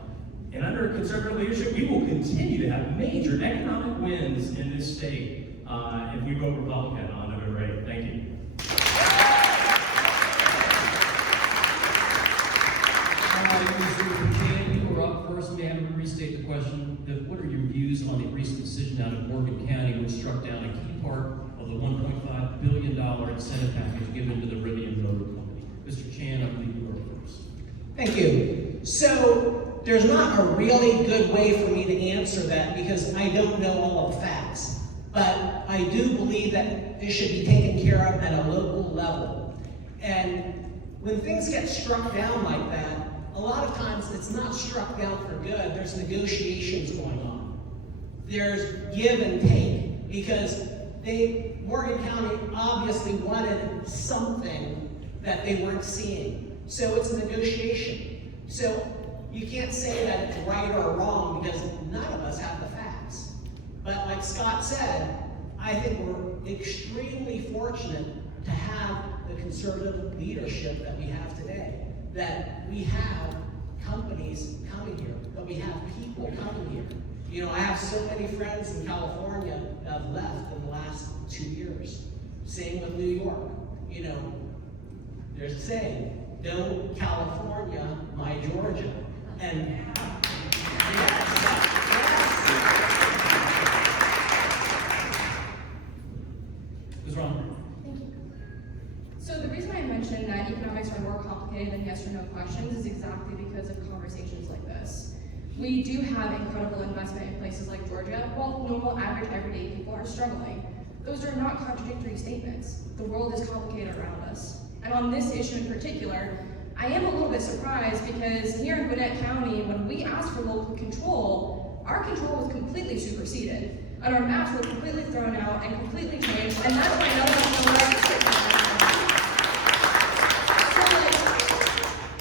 And under conservative leadership, we will continue to have major economic wins in this state if we vote Republican on November 8th. Thank you. Mr. McKay, you were up first. May I restate the question? What are your views on the recent decision out of Morgan County, which struck down a key part of the $1.5 billion incentive package given to the Rivian Motor Company? Mr. Chan, I believe you are first. Thank you. So, there's not a really good way for me to answer that because I don't know all of the facts. But I do believe that this should be taken care of at a local level. And when things get struck down like that, a lot of times it's not struck down for good. There's negotiations going on. There's give and take because Morgan County obviously wanted something that they weren't seeing. So it's a negotiation. So you can't say that it's right or wrong because none of us have the facts. But like Scott said, I think we're extremely fortunate to have the conservative leadership that we have today. That we have companies coming here, that we have people coming here. You know, I have so many friends in California that have left in the last 2 years. Same with New York. You know, there's a saying, no California, my Georgia. And yes. Ms. Romman. Thank you. So the reason I mentioned that economics are more complicated than yes or no questions is exactly because of conversations like this. We do have incredible investment in places like Georgia, while normal, average, everyday people are struggling. Those are not contradictory statements. The world is complicated around us. And on this issue in particular, I am a little bit surprised because here in Gwinnett County, when we asked for local control, our control was completely superseded. And our maps were completely thrown out and completely changed, and that's why none of us know where to sit.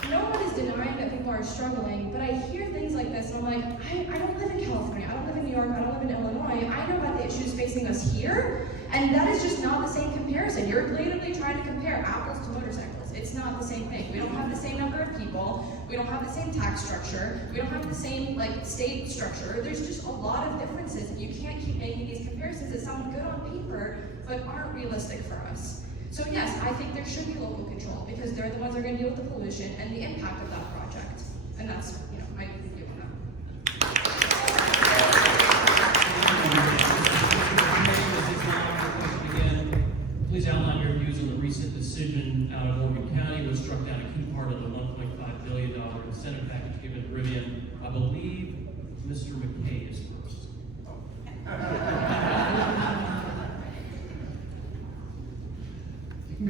So, no one is denying that people are struggling, but I hear things like this, and I'm like, I don't live in California, I don't live in New York, I don't live in Illinois, I know about the issues facing us here, and that is just not the same comparison. You're blatantly trying to compare apples to motorcycles. It's not the same thing. We don't have the same number of people. We don't have the same tax structure. We don't have the same state structure. There's just a lot of differences. You can't keep making these comparisons that sound good on paper, but aren't realistic for us. So yes, I think there should be local control because they're the ones that are going to deal with the pollution and the impact of that project. And that's, my view on that.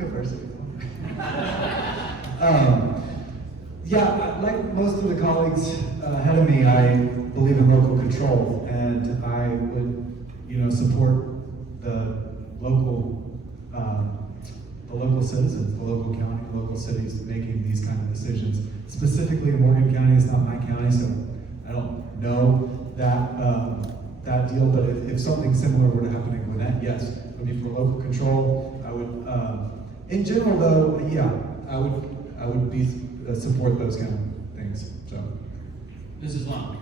controversy. Yeah, like most of the colleagues ahead of me, I believe in local control, and I would, support the local citizens, the local county, local cities making these kind of decisions. Specifically, Morgan County is not my county, so I don't know that deal. But if something similar were to happen with that, yes, I mean for local control, I would. In general, though, yeah, I would be support those kind of things. So, Mrs. Long.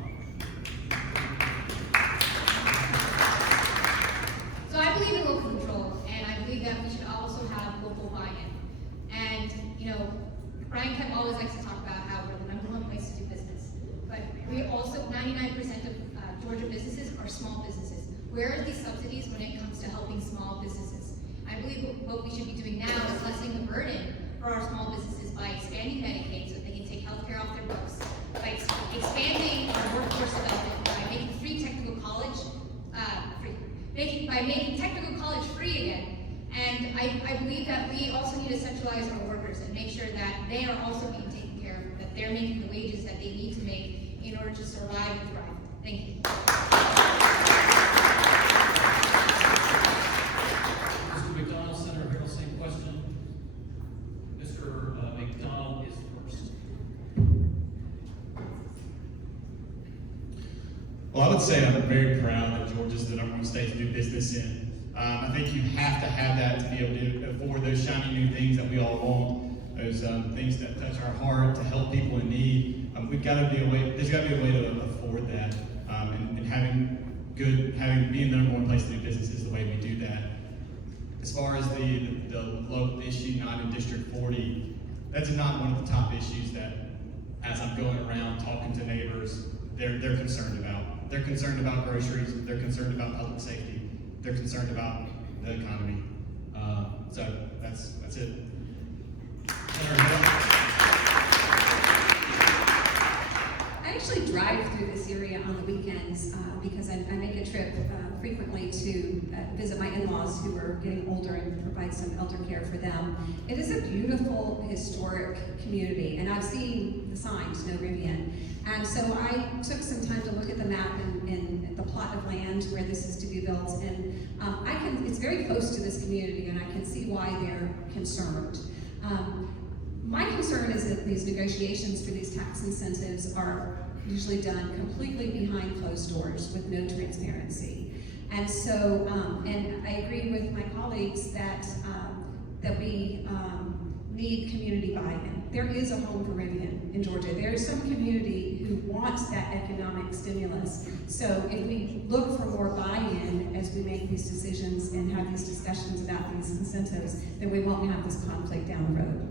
So I believe in local control, and I believe that we should also have local buy-in. And, Brian Kemp always likes to talk about how we're the #1 place to do business. But we also, 99% of Georgia businesses are small businesses. Where are these subsidies when it comes to helping small businesses? I believe what we should be doing now is lessening the burden for our small businesses by expanding Medicaid so they can take healthcare off their books, by expanding our workforce development, by making technical college free again. And I believe that we also need to centralize our workers and make sure that they are also being taken care of, that they're making the wages that they need to make in order to survive and thrive. Thank you. Mr. McDonald, Senator Harrell, same question. Mr. McDonald is first. Well, I would say I'm very proud that Georgia's the #1 state to do business in. I think you have to have that to be able to afford those shiny new things that we all want, those things that touch our heart to help people in need. There's got to be a way to afford that, and being the #1 place to do business is the way we do that. As far as the local issue not in District 40, that's not one of the top issues that, as I'm going around talking to neighbors, they're concerned about. They're concerned about groceries. They're concerned about public safety. They're concerned about the economy. So that's it. I actually drive through this area on the weekends because I make a trip frequently to visit my in-laws who are getting older and provide some elder care for them. It is a beautiful, historic community, and I've seen the signs, no Rivian. And so I took some time to look at the map and the plot of land where this is to be built, and it's very close to this community, and I can see why they're concerned. My concern is that these negotiations for these tax incentives are usually done completely behind closed doors with no transparency. And so, and I agree with my colleagues that we need community buy-in. There is a home for Rivian in Georgia. There is some community who wants that economic stimulus. So if we look for more buy-in as we make these decisions and have these discussions about these incentives, then we won't have this conflict down the road.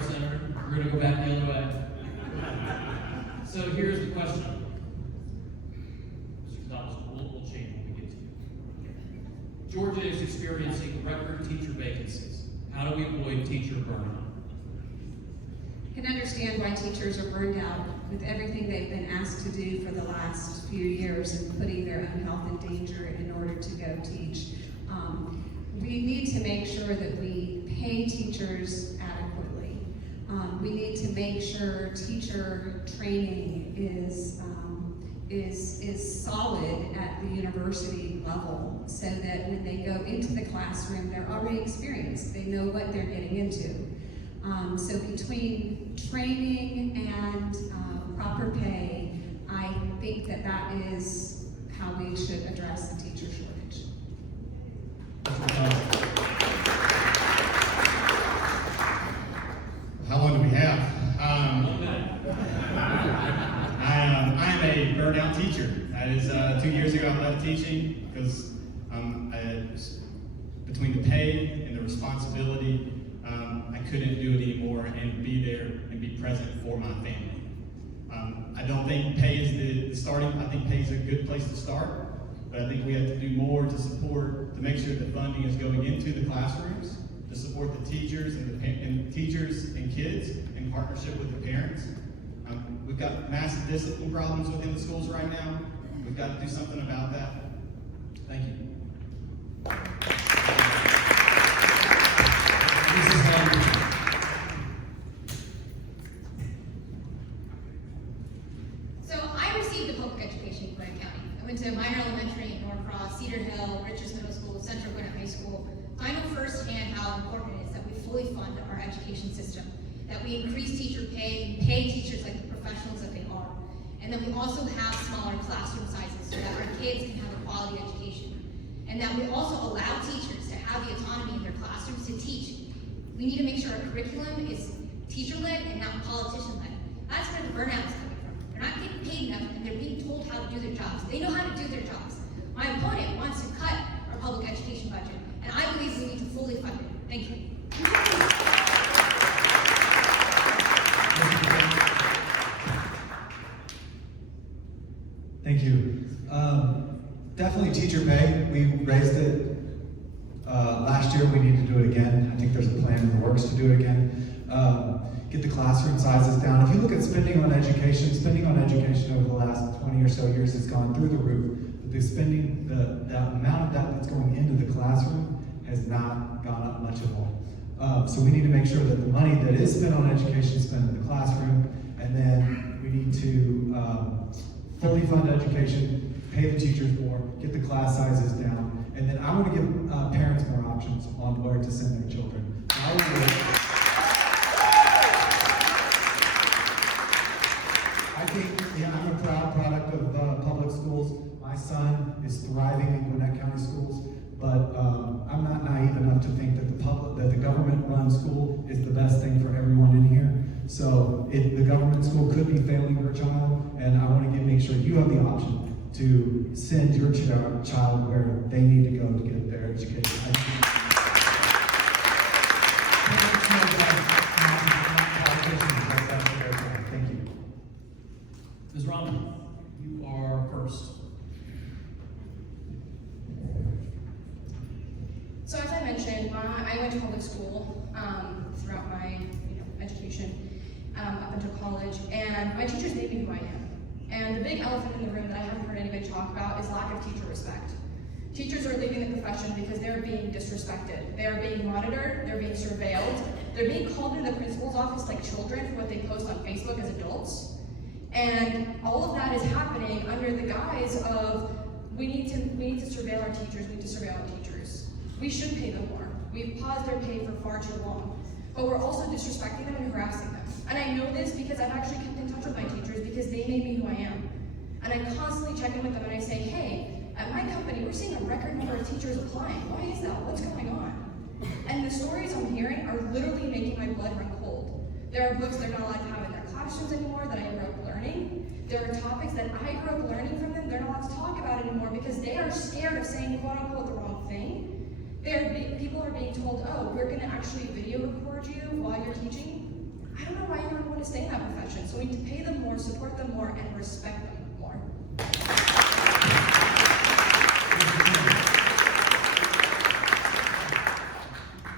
Senator, we're going to go back the other way. So here's the question. Mr. Gonsalves, we'll change when we get to you. Georgia is experiencing record teacher vacancies. How do we avoid teacher burnout? I can understand why teachers are burned out with everything they've been asked to do for the last few years and putting their own health in danger in order to go teach. We need to make sure that we pay teachers adequately. We need to make sure teacher training is solid at the university level so that when they go into the classroom, they're already experienced. They know what they're getting into. So between training and proper pay, I think that is how we should address the teacher shortage. How long do we have? 1 minute. I am a burnout teacher. That is 2 years ago I left teaching because between the pay and the responsibility, I couldn't do it anymore and be there and be present for my family. I don't think pay is the starting. I think pay is a good place to start, but I think we have to do more to make sure the funding is going into the classrooms to support the teachers and teachers and kids in partnership with the parents. We've got massive discipline problems within the schools right now. We've got to do something about that. Thank you. Mrs. Long. So I received a public education in Gwinnett County. I went to Minor Elementary, Norcross, Cedar Hill, Richards Middle School, Central Gwinnett High School. I know firsthand how important it is that we fully fund our education system, that we increase teacher pay and pay teachers like the professionals that they are, and that we also have smaller classroom sizes so that our kids can have a quality education, and that we also allow teachers to have the autonomy in their classrooms to teach. We need to make sure our curriculum is teacher-led and not politician-led. That's where the burnout is coming from. They're not getting paid enough and they're being told how to do their jobs. They know how to do their jobs. My opponent wants to cut our public education budget, and I believe we need to fully fund it. Thank you. Thank you. Definitely teacher pay. We raised it last year. We need to do it again. I think there's a plan in the works to do it again. Get the classroom sizes down. If you look at spending on education over the last 20 or so years has gone through the roof. But the spending, the amount of that that's going into the classroom has not gone up much at all. So we need to make sure that the money that is spent on education is spent in the classroom, and then we need to fully fund education, pay the teachers more, get the class sizes down, and then I want to give parents more options on where to send their children. I think, I'm a proud product of public schools. My son is thriving in Gwinnett County schools, but I'm not naive enough to think that the government-run school is the best thing for everyone in here. So the government school could be failing your child, and I want to make sure you have the option to send your child where they need to go to get their education. Thank you. Ms. Romman, you are first. So as I mentioned, I went to public school throughout my education up until college, and my teachers made me who I am. And the big elephant in the room that I haven't heard anybody talk about is lack of teacher respect. Teachers are leaving the profession because they're being disrespected. They are being monitored, they're being surveilled, they're being called into the principal's office like children for what they post on Facebook as adults. And all of that is happening under the guise of we need to surveil our teachers, we need to surveil our teachers. We should pay them more. We've paused their pay for far too long. But we're also disrespecting them and harassing them. And I know this because I've actually kept in touch with my teachers because they made me who I am. And I constantly check in with them and I say, hey, at my company, we're seeing a record number of teachers applying. Why is that? What's going on? And the stories I'm hearing are literally making my blood run cold. There are books they're not allowed to have in their classrooms anymore that I grew up learning. There are topics that I grew up learning from them they're not allowed to talk about anymore because they are scared of saying quote unquote the wrong thing. People are being told, oh, we're going to actually video record you while you're teaching. I don't know why anyone would want to stay in that profession. So we need to pay them more, support them more, and respect them more.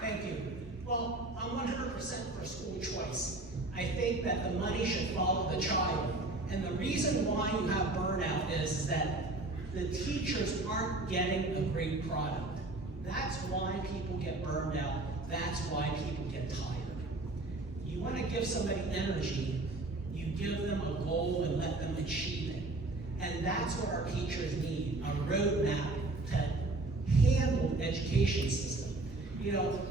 Thank you. Well, I'm 100% for school choice. I think that the money should follow the child. And the reason why you have burnout is that the teachers aren't getting a great product. That's why people get burned out. That's why people get tired. You want to give somebody energy, you give them a goal and let them achieve it. And that's what our teachers need, a roadmap to handle the education system.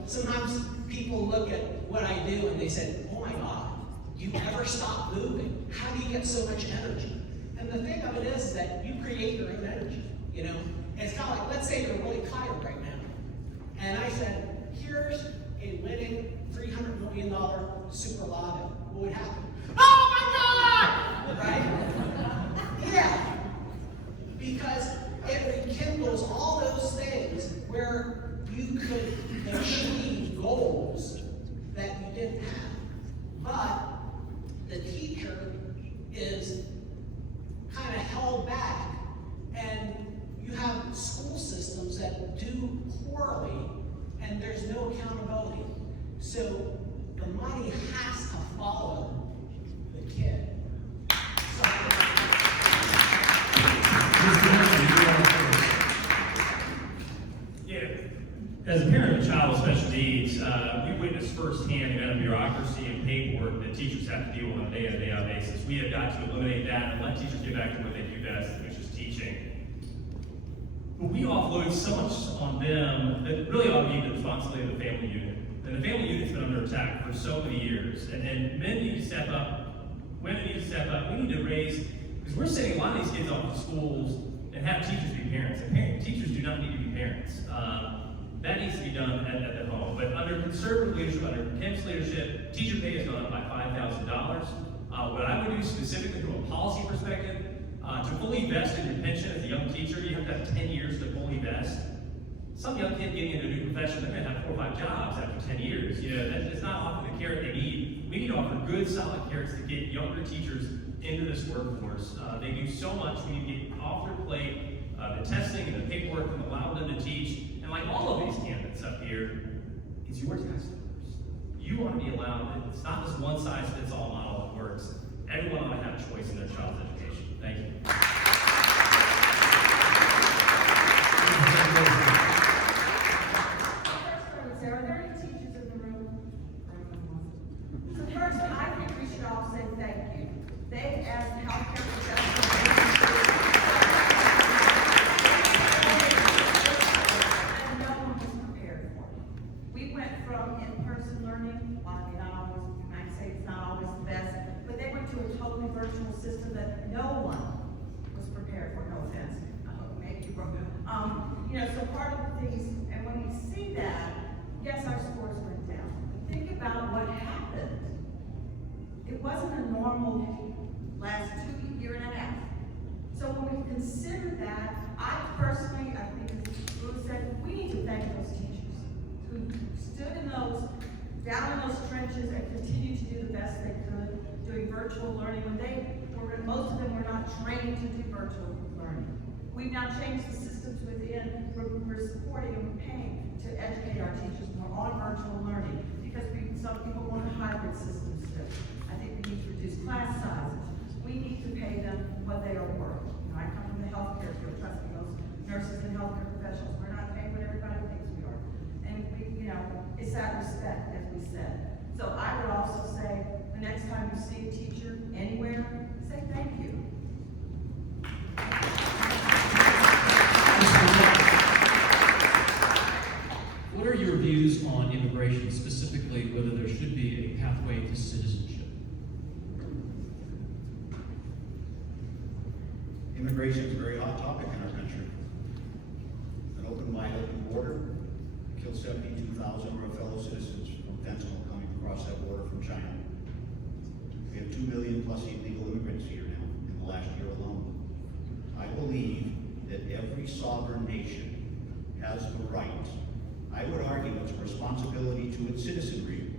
Sometimes people look at what I do and they say, oh my God, you never stop moving. How do you get so much energy? And the thing of it is that you create your own energy. It's kind of like, let's say you're really tired right now. And I said, here's a winning $300 million super lotto. What would happen? Oh my God! Right? Yeah. Because it rekindles all those things where you could achieve goals that you didn't have. But the teacher is kind of held back, and you have school systems that do poorly, and there's no accountability. So the money has to follow the kid. firsthand the amount of bureaucracy and paperwork that teachers have to deal with on a day-in-day-out basis. We have got to eliminate that and let teachers get back to what they do best, which is teaching. But we offload so much on them that really ought to be the responsibility of the family unit. And the family unit's been under attack for so many years. And men need to step up, women need to step up. We need to raise, because we're sending a lot of these kids off to schools and have teachers be parents. And teachers do not need to be parents. That needs to be done at the home. But under conservative leadership, under Kim's leadership, teacher pay has gone up by $5,000. What I would do specifically from a policy perspective, to fully vest in your pension as a young teacher, you have to have 10 years to fully vest. Some young kid getting into a new profession, they're going to have 4 or 5 jobs after 10 years. You know, that's not often the carrot they need. We need to offer good, solid carrots to get younger teachers into this workforce. They do so much. We need to get off their plate, the testing and the paperwork and allow them to teach. And like all of these candidates up here, it's your tax dollars. You want to be allowed, it's not this one-size-fits-all model that works. Everyone ought to have a choice in their child's education. Thank you. Are there any teachers in the room? So first, I think we should all say thank you. They asked healthcare professionals, and no one was prepared for it. We went from in-person learning, well, I mean, you might say it's not always the best, but they went to a totally virtual system that no one was prepared for. No offense. I hope maybe you were. You know, so part of the things, and when we see that, yes, our scores went down. Think about what happened. It wasn't a normal last year and a half. So when we consider that, I personally, I think as Ruwa said, we need to thank those teachers who stood in those, down in those trenches and continued to do the best they could, doing virtual learning when most of them were not trained to do virtual learning. We've now changed the systems within, we're supporting and we're paying to educate our teachers more on virtual learning because some people want a hybrid system still. I think we need to reduce class sizes. We need to pay them what they are worth. You know, I come from the healthcare field, trust me, those nurses and healthcare professionals, we're not paying what everybody thinks we are. And it's that respect, as we said. So I would also say, the next time you see a teacher anywhere, say thank you. What are your views on immigration, specifically whether there should be a pathway to citizenship? Immigration is a very hot topic in our country. An open, wide open border killed 72,000 of our fellow citizens from fentanyl coming across that border from China. We have 2 million plus illegal immigrants here now in the last year alone. I believe that every sovereign nation has the right, I would argue it's a responsibility to its citizenry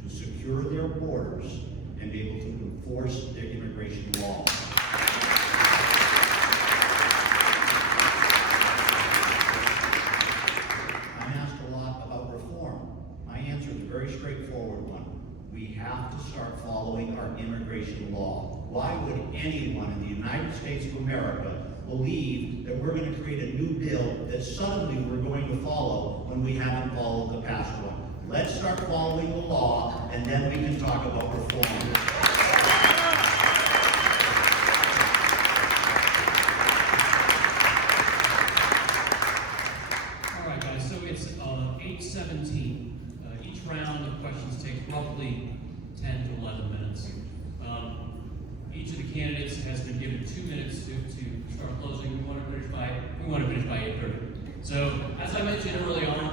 to secure their borders and be able to enforce their immigration laws. I'm asked a lot about reform. My answer is a very straightforward one. We have to start following our immigration law. Why would anyone in the United States of America believe that we're going to create a new bill that suddenly we're going to follow when we haven't followed the past one? Let's start following the law, and then we can talk about reform. All right, guys, so it's 8:17. Each round of questions takes roughly 10 to 11 minutes. Each of the candidates has been given 2 minutes to start closing. We want to finish by 8:30. So, as I mentioned early on,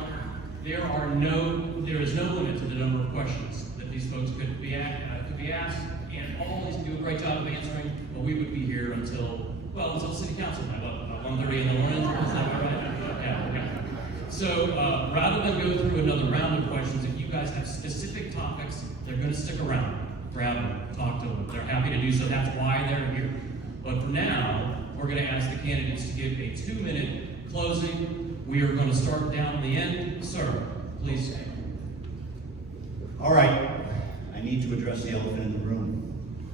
there is no limit to the number of questions that these folks could be asked, and all of these do a great job of answering. But we would be here until City Council night, about 1:30 in the morning. Is that right? Yeah. So, rather than go through another round of questions, if you guys have specific topics, they're going to stick around. Grab them, talk to them. They're happy to do so. That's why they're here. But for now, we're going to ask the candidates to give a 2-minute closing. We are going to start down the end. Sir, please. All right. I need to address the elephant in the room.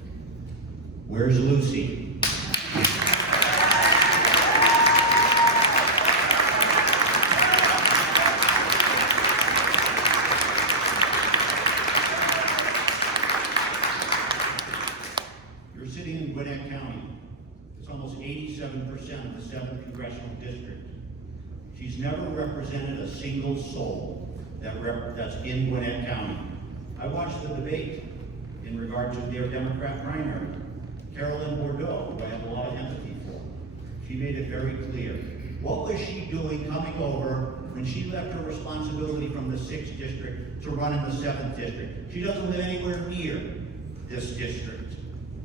Where's Lucy? 37% of the 7th Congressional District. She's never represented a single soul that's in Gwinnett County. I watched the debate in regard to their Democrat primary. Carolyn Bordeaux, who I have a lot of empathy for, she made it very clear. What was she doing coming over when she left her responsibility from the 6th district to run in the 7th district? She doesn't live anywhere near this district.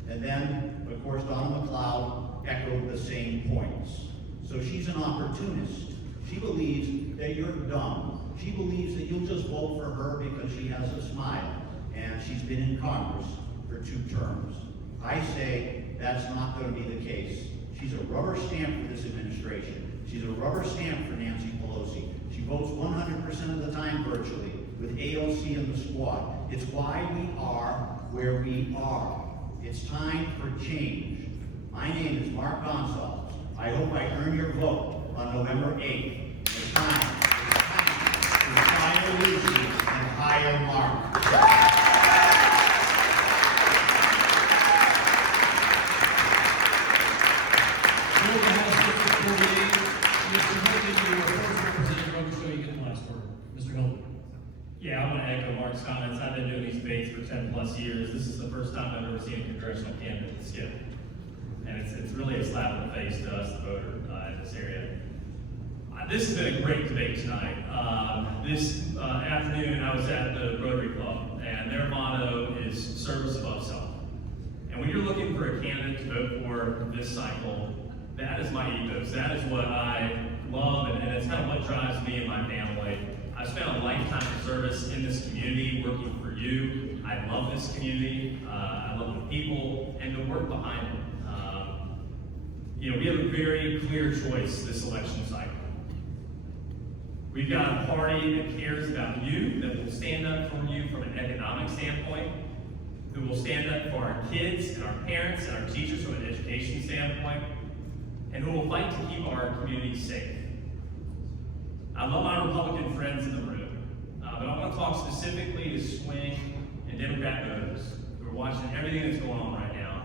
And then, of course, Donna McLeod echoed the same points. So she's an opportunist. She believes that you're dumb. She believes that you'll just vote for her because she has a smile and she's been in Congress for 2 terms. I say that's not going to be the case. She's a rubber stamp for this administration. She's a rubber stamp for Nancy Pelosi. She votes 100% of the time virtually with AOC and the squad. It's why we are where we are. It's time for change. My name is Mark Gonsalves. I hope I earn your vote on November 8th. It's time to fire Lucy and hire Mark. Mr. Hilton. Yeah, I'm going to echo Mark's comments. I've been doing these debates for 10 plus years. This is the first time I've ever seen a congressional candidate skip. And it's really a slap in the face to us, the voter, in this area. This has been a great debate tonight. This afternoon, I was at the Rotary Club, and their motto is service above self. And when you're looking for a candidate to vote for this cycle, that is my ethos. That is what I love, and it's kind of what drives me and my family. I've spent a lifetime of service in this community, working for you. I love this community. I love the people and the work behind it. We have a very clear choice this election cycle. We've got a party that cares about you, that will stand up for you from an economic standpoint, who will stand up for our kids and our parents and our teachers from an education standpoint, and who will fight to keep our community safe. I love my Republican friends in the room, but I want to talk specifically to swing and Democrat voters who are watching everything that's going on right now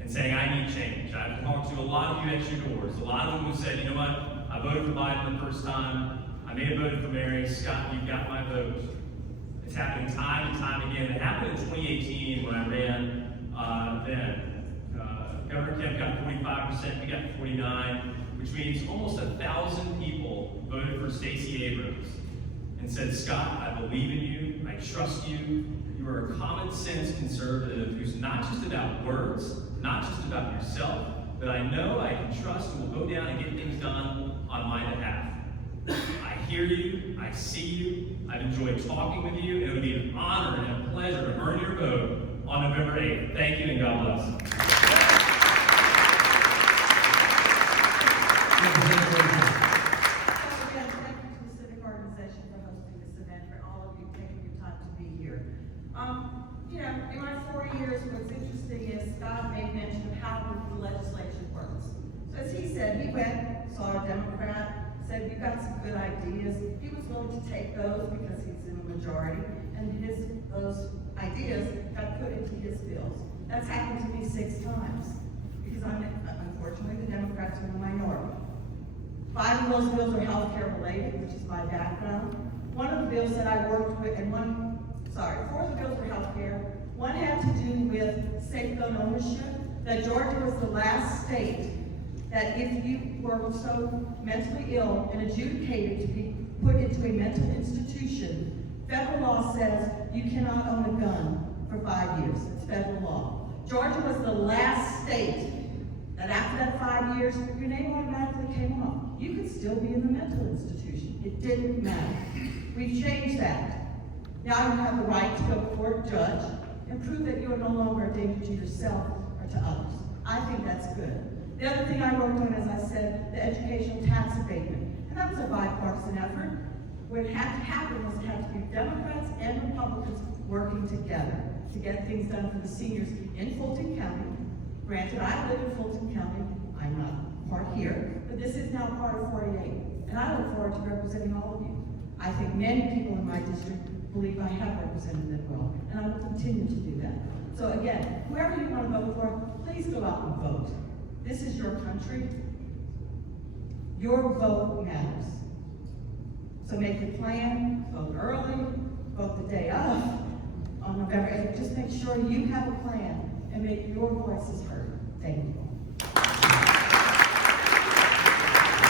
and saying, I need change. I've talked to a lot of you at your doors. A lot of them who said, you know what, I voted for Biden the first time. I may have voted for Mary. Scott, you got my vote. It's happening time and time again. It happened in 2018 when I ran then. Governor Kemp got 45%, we got 49%, which means almost 1,000 people voted for Stacey Abrams and said, Scott, I believe in you, I trust you. You are a common sense conservative who's not just about words, not just about yourself, but I know I can trust and will go down and get things done on my behalf. I hear you, I see you, I've enjoyed talking with you, and it would be an honor and a pleasure to earn your vote on November 8th. Thank you and God bless. In my 4 years, what's interesting is Scott made mention of how the legislation works. So as he said, he went, saw a Democrat, said, you've got some good ideas. He was willing to take those because he's in the majority, and those ideas got put into his bills. That's happened to me 6 times, because unfortunately, the Democrats are in the minority. 5 of those bills are healthcare related, which is my background. One of the bills that I worked with, 4 of the bills were healthcare. One had to do with safe gun ownership, that Georgia was the last state that if you were so mentally ill and adjudicated to be put into a mental institution, federal law says you cannot own a gun for 5 years. It's federal law. Georgia was the last state that after that 5 years, your name automatically came off. You could still be in the mental institution. It didn't matter. We've changed that. Now you have the right to go before a judge and prove that you are no longer a danger to yourself or to others. I think that's good. The other thing I worked on, as I said, the educational tax abatement. And that was a bipartisan effort. What had to happen was it had to be Democrats and Republicans working together to get things done for the seniors in Fulton County. Granted, I live in Fulton County. I'm not part here, but this is now part of 48. And I look forward to representing all of you. I think many people in my district believe I have represented them well, and I will continue to do that. So again, whoever you want to vote for, please go out and vote. This is your country. Your vote matters. So make your plan, vote early, vote the day of, on November 8th. Just make sure you have a plan and make your voices heard. Thank you.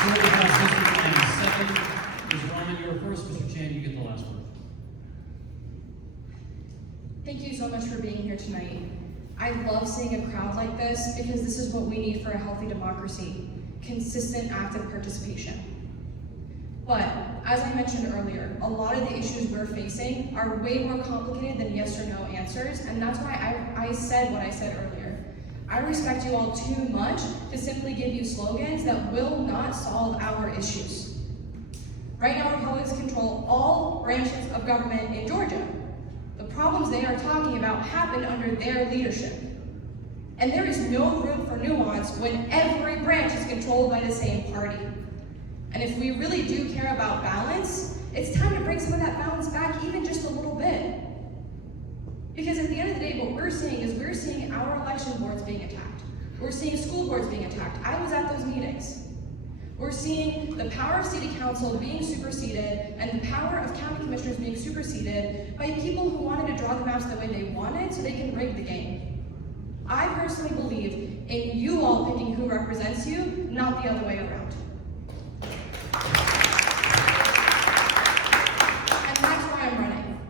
Georgia House District 97. Ms. Romman, you were first. Mr. Chan, you get the last word. Thank you so much for being here tonight. I love seeing a crowd like this because this is what we need for a healthy democracy: consistent, active participation. But, as I mentioned earlier, a lot of the issues we're facing are way more complicated than yes or no answers, and that's why I said what I said earlier. I respect you all too much to simply give you slogans that will not solve our issues. Right now, Republicans control all branches of government in Georgia. The problems they are talking about happened under their leadership. And there is no room for nuance when every branch is controlled by the same party. And if we really do care about balance, it's time to bring some of that balance back even just a little bit. Because at the end of the day, what we're seeing is we're seeing our election boards being attacked. We're seeing school boards being attacked. I was at those meetings. We're seeing the power of city council being superseded and the power of county commissioners being superseded by people who wanted to draw the maps the way they wanted so they can rig the game. I personally believe in you all picking who represents you, not the other way around. And that's why I'm running.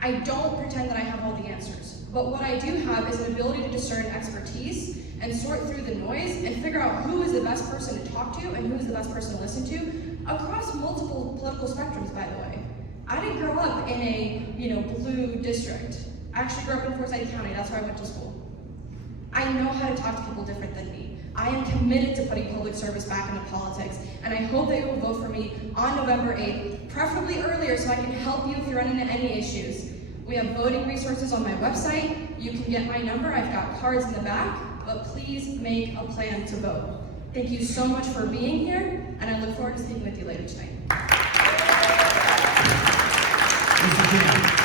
I don't pretend that I have all the answers, but what I do have is an ability to discern expertise and sort through the noise and figure out who is the best person to talk to and who is the best person to listen to across multiple political spectrums, by the way. I didn't grow up in a, blue district. I actually grew up in Forsyth County. That's where I went to school. I know how to talk to people different than me. I am committed to putting public service back into politics, and I hope that you will vote for me on November 8th, preferably earlier so I can help you if you run into any issues. We have voting resources on my website. You can get my number. I've got cards in the back, but please make a plan to vote. Thank you so much for being here, and I look forward to speaking with you later tonight. Mr. Chan.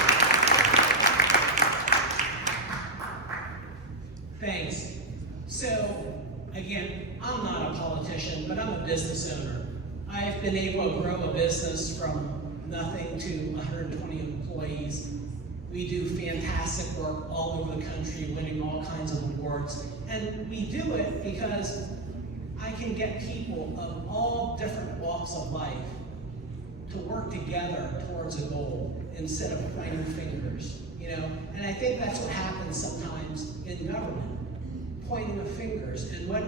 Thanks. So, again, I'm not a politician, but I'm a business owner. I've been able to grow a business from nothing to 120 employees. We do fantastic work all over the country, winning all kinds of awards. And we do it because I can get people of all different walks of life to work together towards a goal instead of pointing fingers, And I think that's what happens sometimes in government, pointing of fingers. And what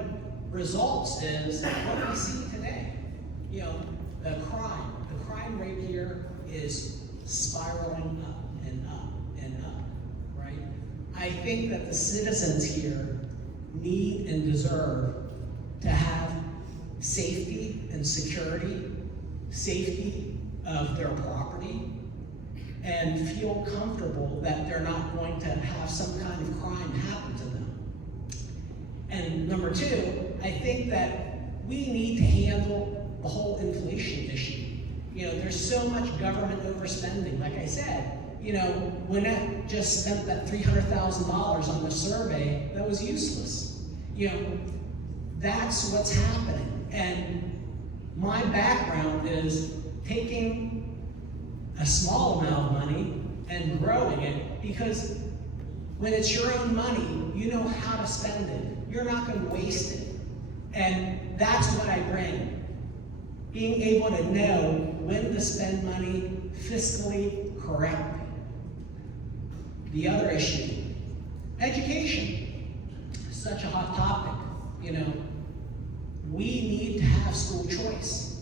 results is what we see today. The crime rate here is spiraling up and up and up, right? I think that the citizens here need and deserve to have safety and security, safety of their property, and feel comfortable that they're not going to have some kind of crime happen to them. And number two, I think that we need to handle the whole inflation issue. There's so much government overspending. Like I said, Gwinnett just spent that $300,000 on the survey that was useless. That's what's happening. And my background is taking a small amount of money and growing it, because when it's your own money, you know how to spend it. You're not going to waste it. And that's what I bring. Being able to know when to spend money fiscally correctly. The other issue, education. Such a hot topic. We need to have school choice.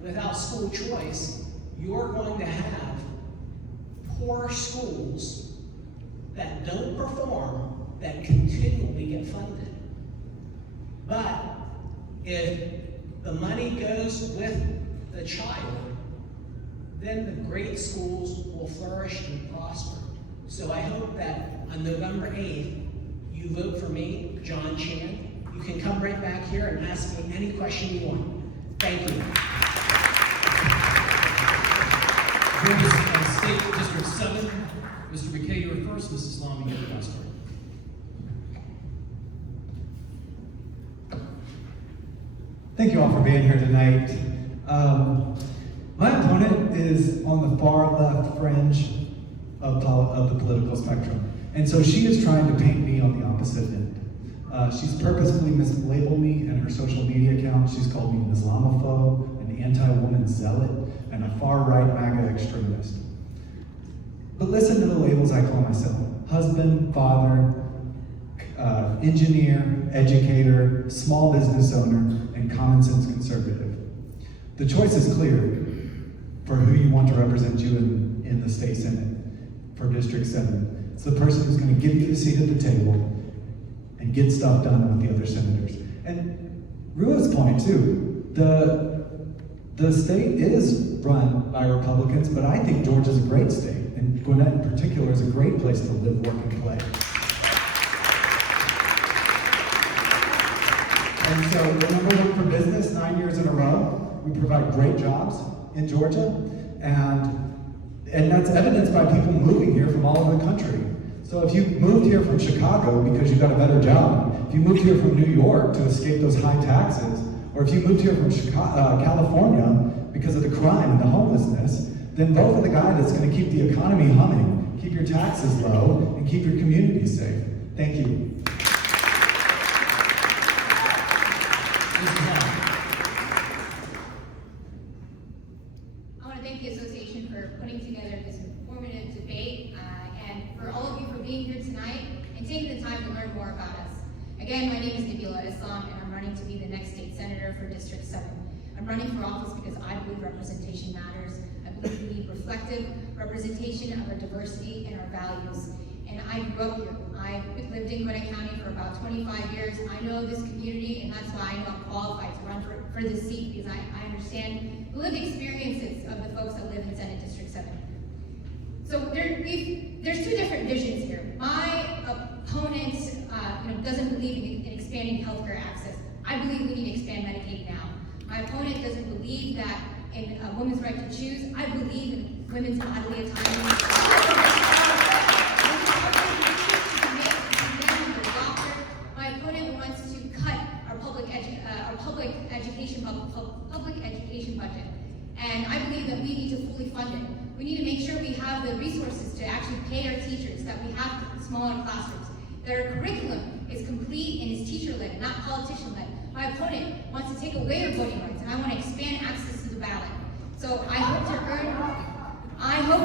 Without school choice, you're going to have poor schools that don't perform, that continually get funded. But if the money goes with the child, then the great schools will flourish and prosper. So I hope that on November 8th, you vote for me, John Chan. You can come right back here and ask me any question you want. Thank you. Georgia State District 7. Mr. McKay, you were first. Mrs. Lamy, you were last word. Thank you all for being here tonight. My opponent is on the far left fringe of the political spectrum. And so she is trying to paint me on the opposite end. She's purposefully mislabeled me in her social media account. She's called me an Islamophobe, an anti-woman zealot, and a far-right MAGA extremist. But listen to the labels I call myself: husband, father, engineer, educator, small business owner, and common sense conservative. The choice is clear for who you want to represent you in the state senate for District 7. It's the person who's going to give you the seat at the table and get stuff done with the other senators. And Ruwa's point too, the state is run by Republicans, but I think Georgia's a great state, and Gwinnett in particular is a great place to live, work, and play. And so we're number one for business 9 years in a row. We provide great jobs in Georgia, and that's evidenced by people moving here from all over the country. So if you moved here from Chicago because you got a better job, if you moved here from New York to escape those high taxes, or if you moved here from California because of the crime and the homelessness, then vote for the guy that's going to keep the economy humming, keep your taxes low, and keep your community safe. Thank you. I want to thank the association for putting together this informative debate, and for all of you for being here tonight and taking the time to learn more about us. Again, my name is Nabilah, and I'm running to be the next state senator for District 7. I'm running for office because I believe representation matters. I believe we need reflective representation of our diversity and our values. And I grew up here. I've lived in Gwinnett County for about 25 years. I know this community, and that's why I know I'm qualified to run for this seat, because I understand the lived experiences of the folks that live in Senate District 7. So there's two different visions here. My opponent doesn't believe in expanding healthcare access. I believe we need to expand Medicaid now. My opponent doesn't believe that in a woman's right to choose. I believe in women's bodily autonomy. My opponent wants to cut our public education budget, and I believe that we need to fully fund it. We need to make sure we have the resources to actually pay our teachers, that we have smaller classrooms, that our curriculum is complete and is teacher-led, not politician-led. My opponent wants to take away our voting rights, and I want to expand access to the ballot. So I hope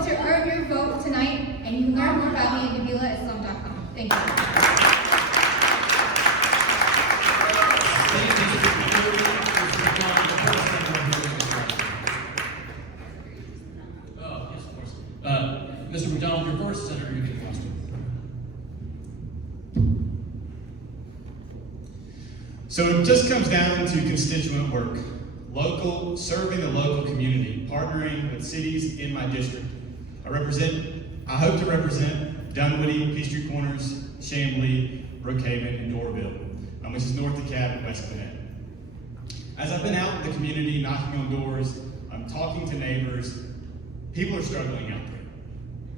to earn your vote tonight, and you can learn more about me at NabilahIslam.com. Thank you. Mr. McDonald, your first senator, you can question. So it just comes down to constituent work. Serving the local community, partnering with cities in my district. I hope to represent Dunwoody, Peachtree Corners, Chamblee, Brookhaven, and Dorville, which is north of DeKalb and West Gwinnett. As I've been out in the community, knocking on doors, I'm talking to neighbors, people are struggling out there.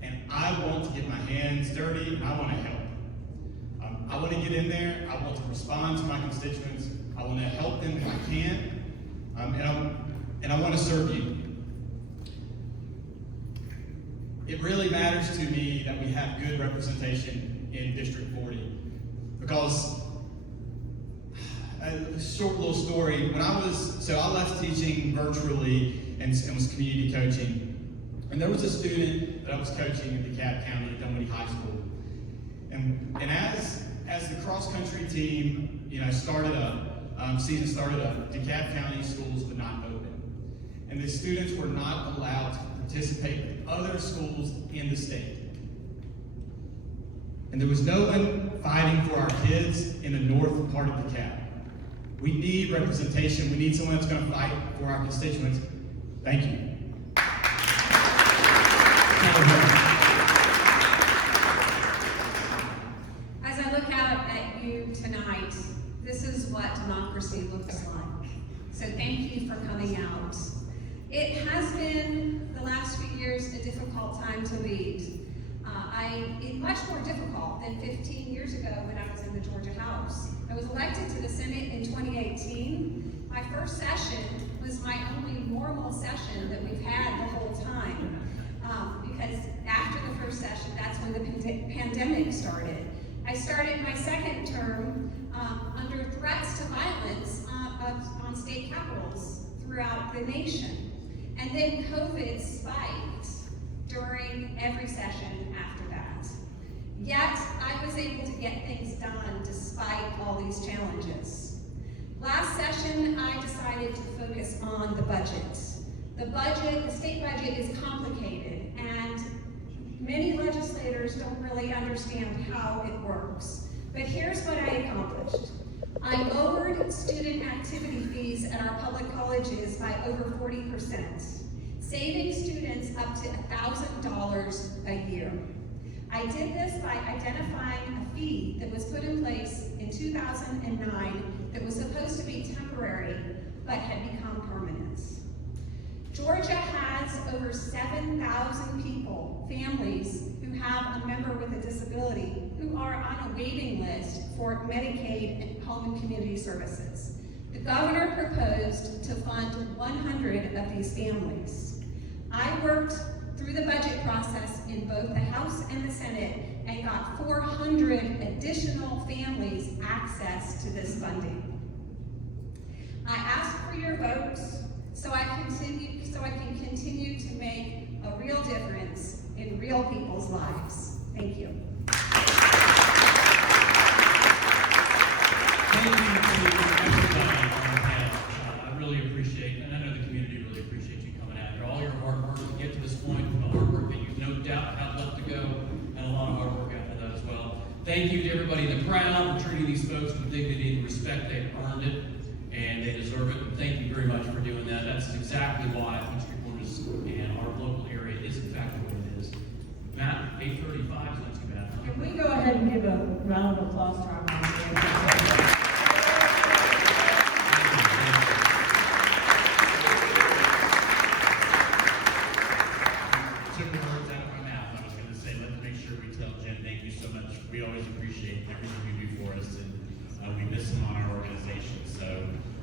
And I want to get my hands dirty, and I want to help. I want to get in there, I want to respond to my constituents, I want to help them if I can, and I want to serve you. It really matters to me that we have good representation in District 40, because a short little story, I left teaching virtually and was community coaching, and there was a student that I was coaching in DeKalb County at Dunwoody High School, and as the cross-country team, season started up, DeKalb County schools would not open. And the students were not allowed to participate with other schools in the state. And there was no one fighting for our kids in the north part of DeKalb. We need representation. We need someone that's going to fight for our constituents. Thank you. As I look out at you tonight, this is what democracy looks like. So thank you for coming out. It has been, the last few years, a difficult time to lead. Much more difficult than 15 years ago when I was in the Georgia House. I was elected to the Senate in 2018. My first session was my only normal session that we've had the whole time. Because after the first session, that's when the pandemic started. I started my second term under threats to violence on state capitals throughout the nation. And then COVID spiked during every session after that. Yet, I was able to get things done despite all these challenges. Last session, I decided to focus on the budget. The state budget is complicated, and many legislators don't really understand how it works. But here's what I accomplished. I lowered student activity fees at our public colleges by over 40%, saving students up to $1,000 a year. I did this by identifying a fee that was put in place in 2009 that was supposed to be temporary, but had become permanent. Georgia has over 7,000 people, families, who have a member with a disability who are on a waiting list for Medicaid and home and community services. The governor proposed to fund 100 of these families. I worked through the budget process in both the House and the Senate and got 400 additional families access to this funding. I asked for your votes so I can continue to make a real difference in real people's lives. Thank you. Thank you to everybody on the panel. I really appreciate, and I know the community really appreciates you coming out here. All your hard work to get to this point, the hard work that you've no doubt have left to go, and a lot of hard work after that as well. Thank you to everybody in the crowd for treating these folks with dignity and respect. They've earned it, and they deserve it. And thank you very much for doing that. That's exactly why Peachtree Corners and our local area is in fact what it is. Matt, 8:35 is not too bad. Can we go ahead and give a round of applause to our volunteers? Took the words out of my mouth. I was going to say, let's make sure we tell Jen, thank you so much. We always appreciate everything you do for us, and we miss him on our organization. So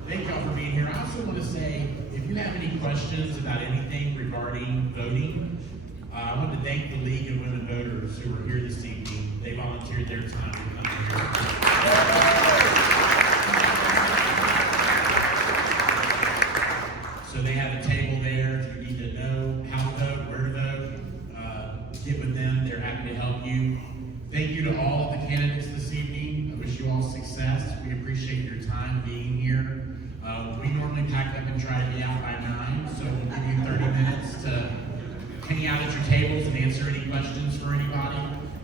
thank y'all for being here. I also want to say, if you have any questions about anything regarding voting, I want to thank the League of Women Voters who are here this evening. They volunteered their time to come here. So they have a table there. If you need to know how to vote, where to vote, get with them. They're happy to help you. Thank you to all of the candidates this evening. I wish you all success. We appreciate your time being here. We normally pack up and try to be out by 9, so we'll give you 30 minutes to hang out at your tables and answer any questions for anybody.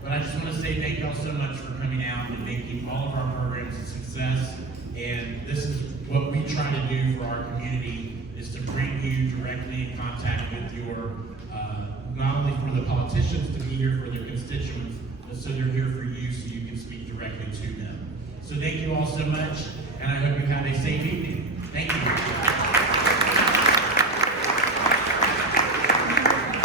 But I just want to say thank y'all so much for coming out and making all of our programs a success. And this is what we try to do for our community, is to bring you directly in contact with your, not only for the politicians to be here for their constituents, but so they're here for you so you can speak directly to them. So thank you all so much, and I hope you have a safe evening.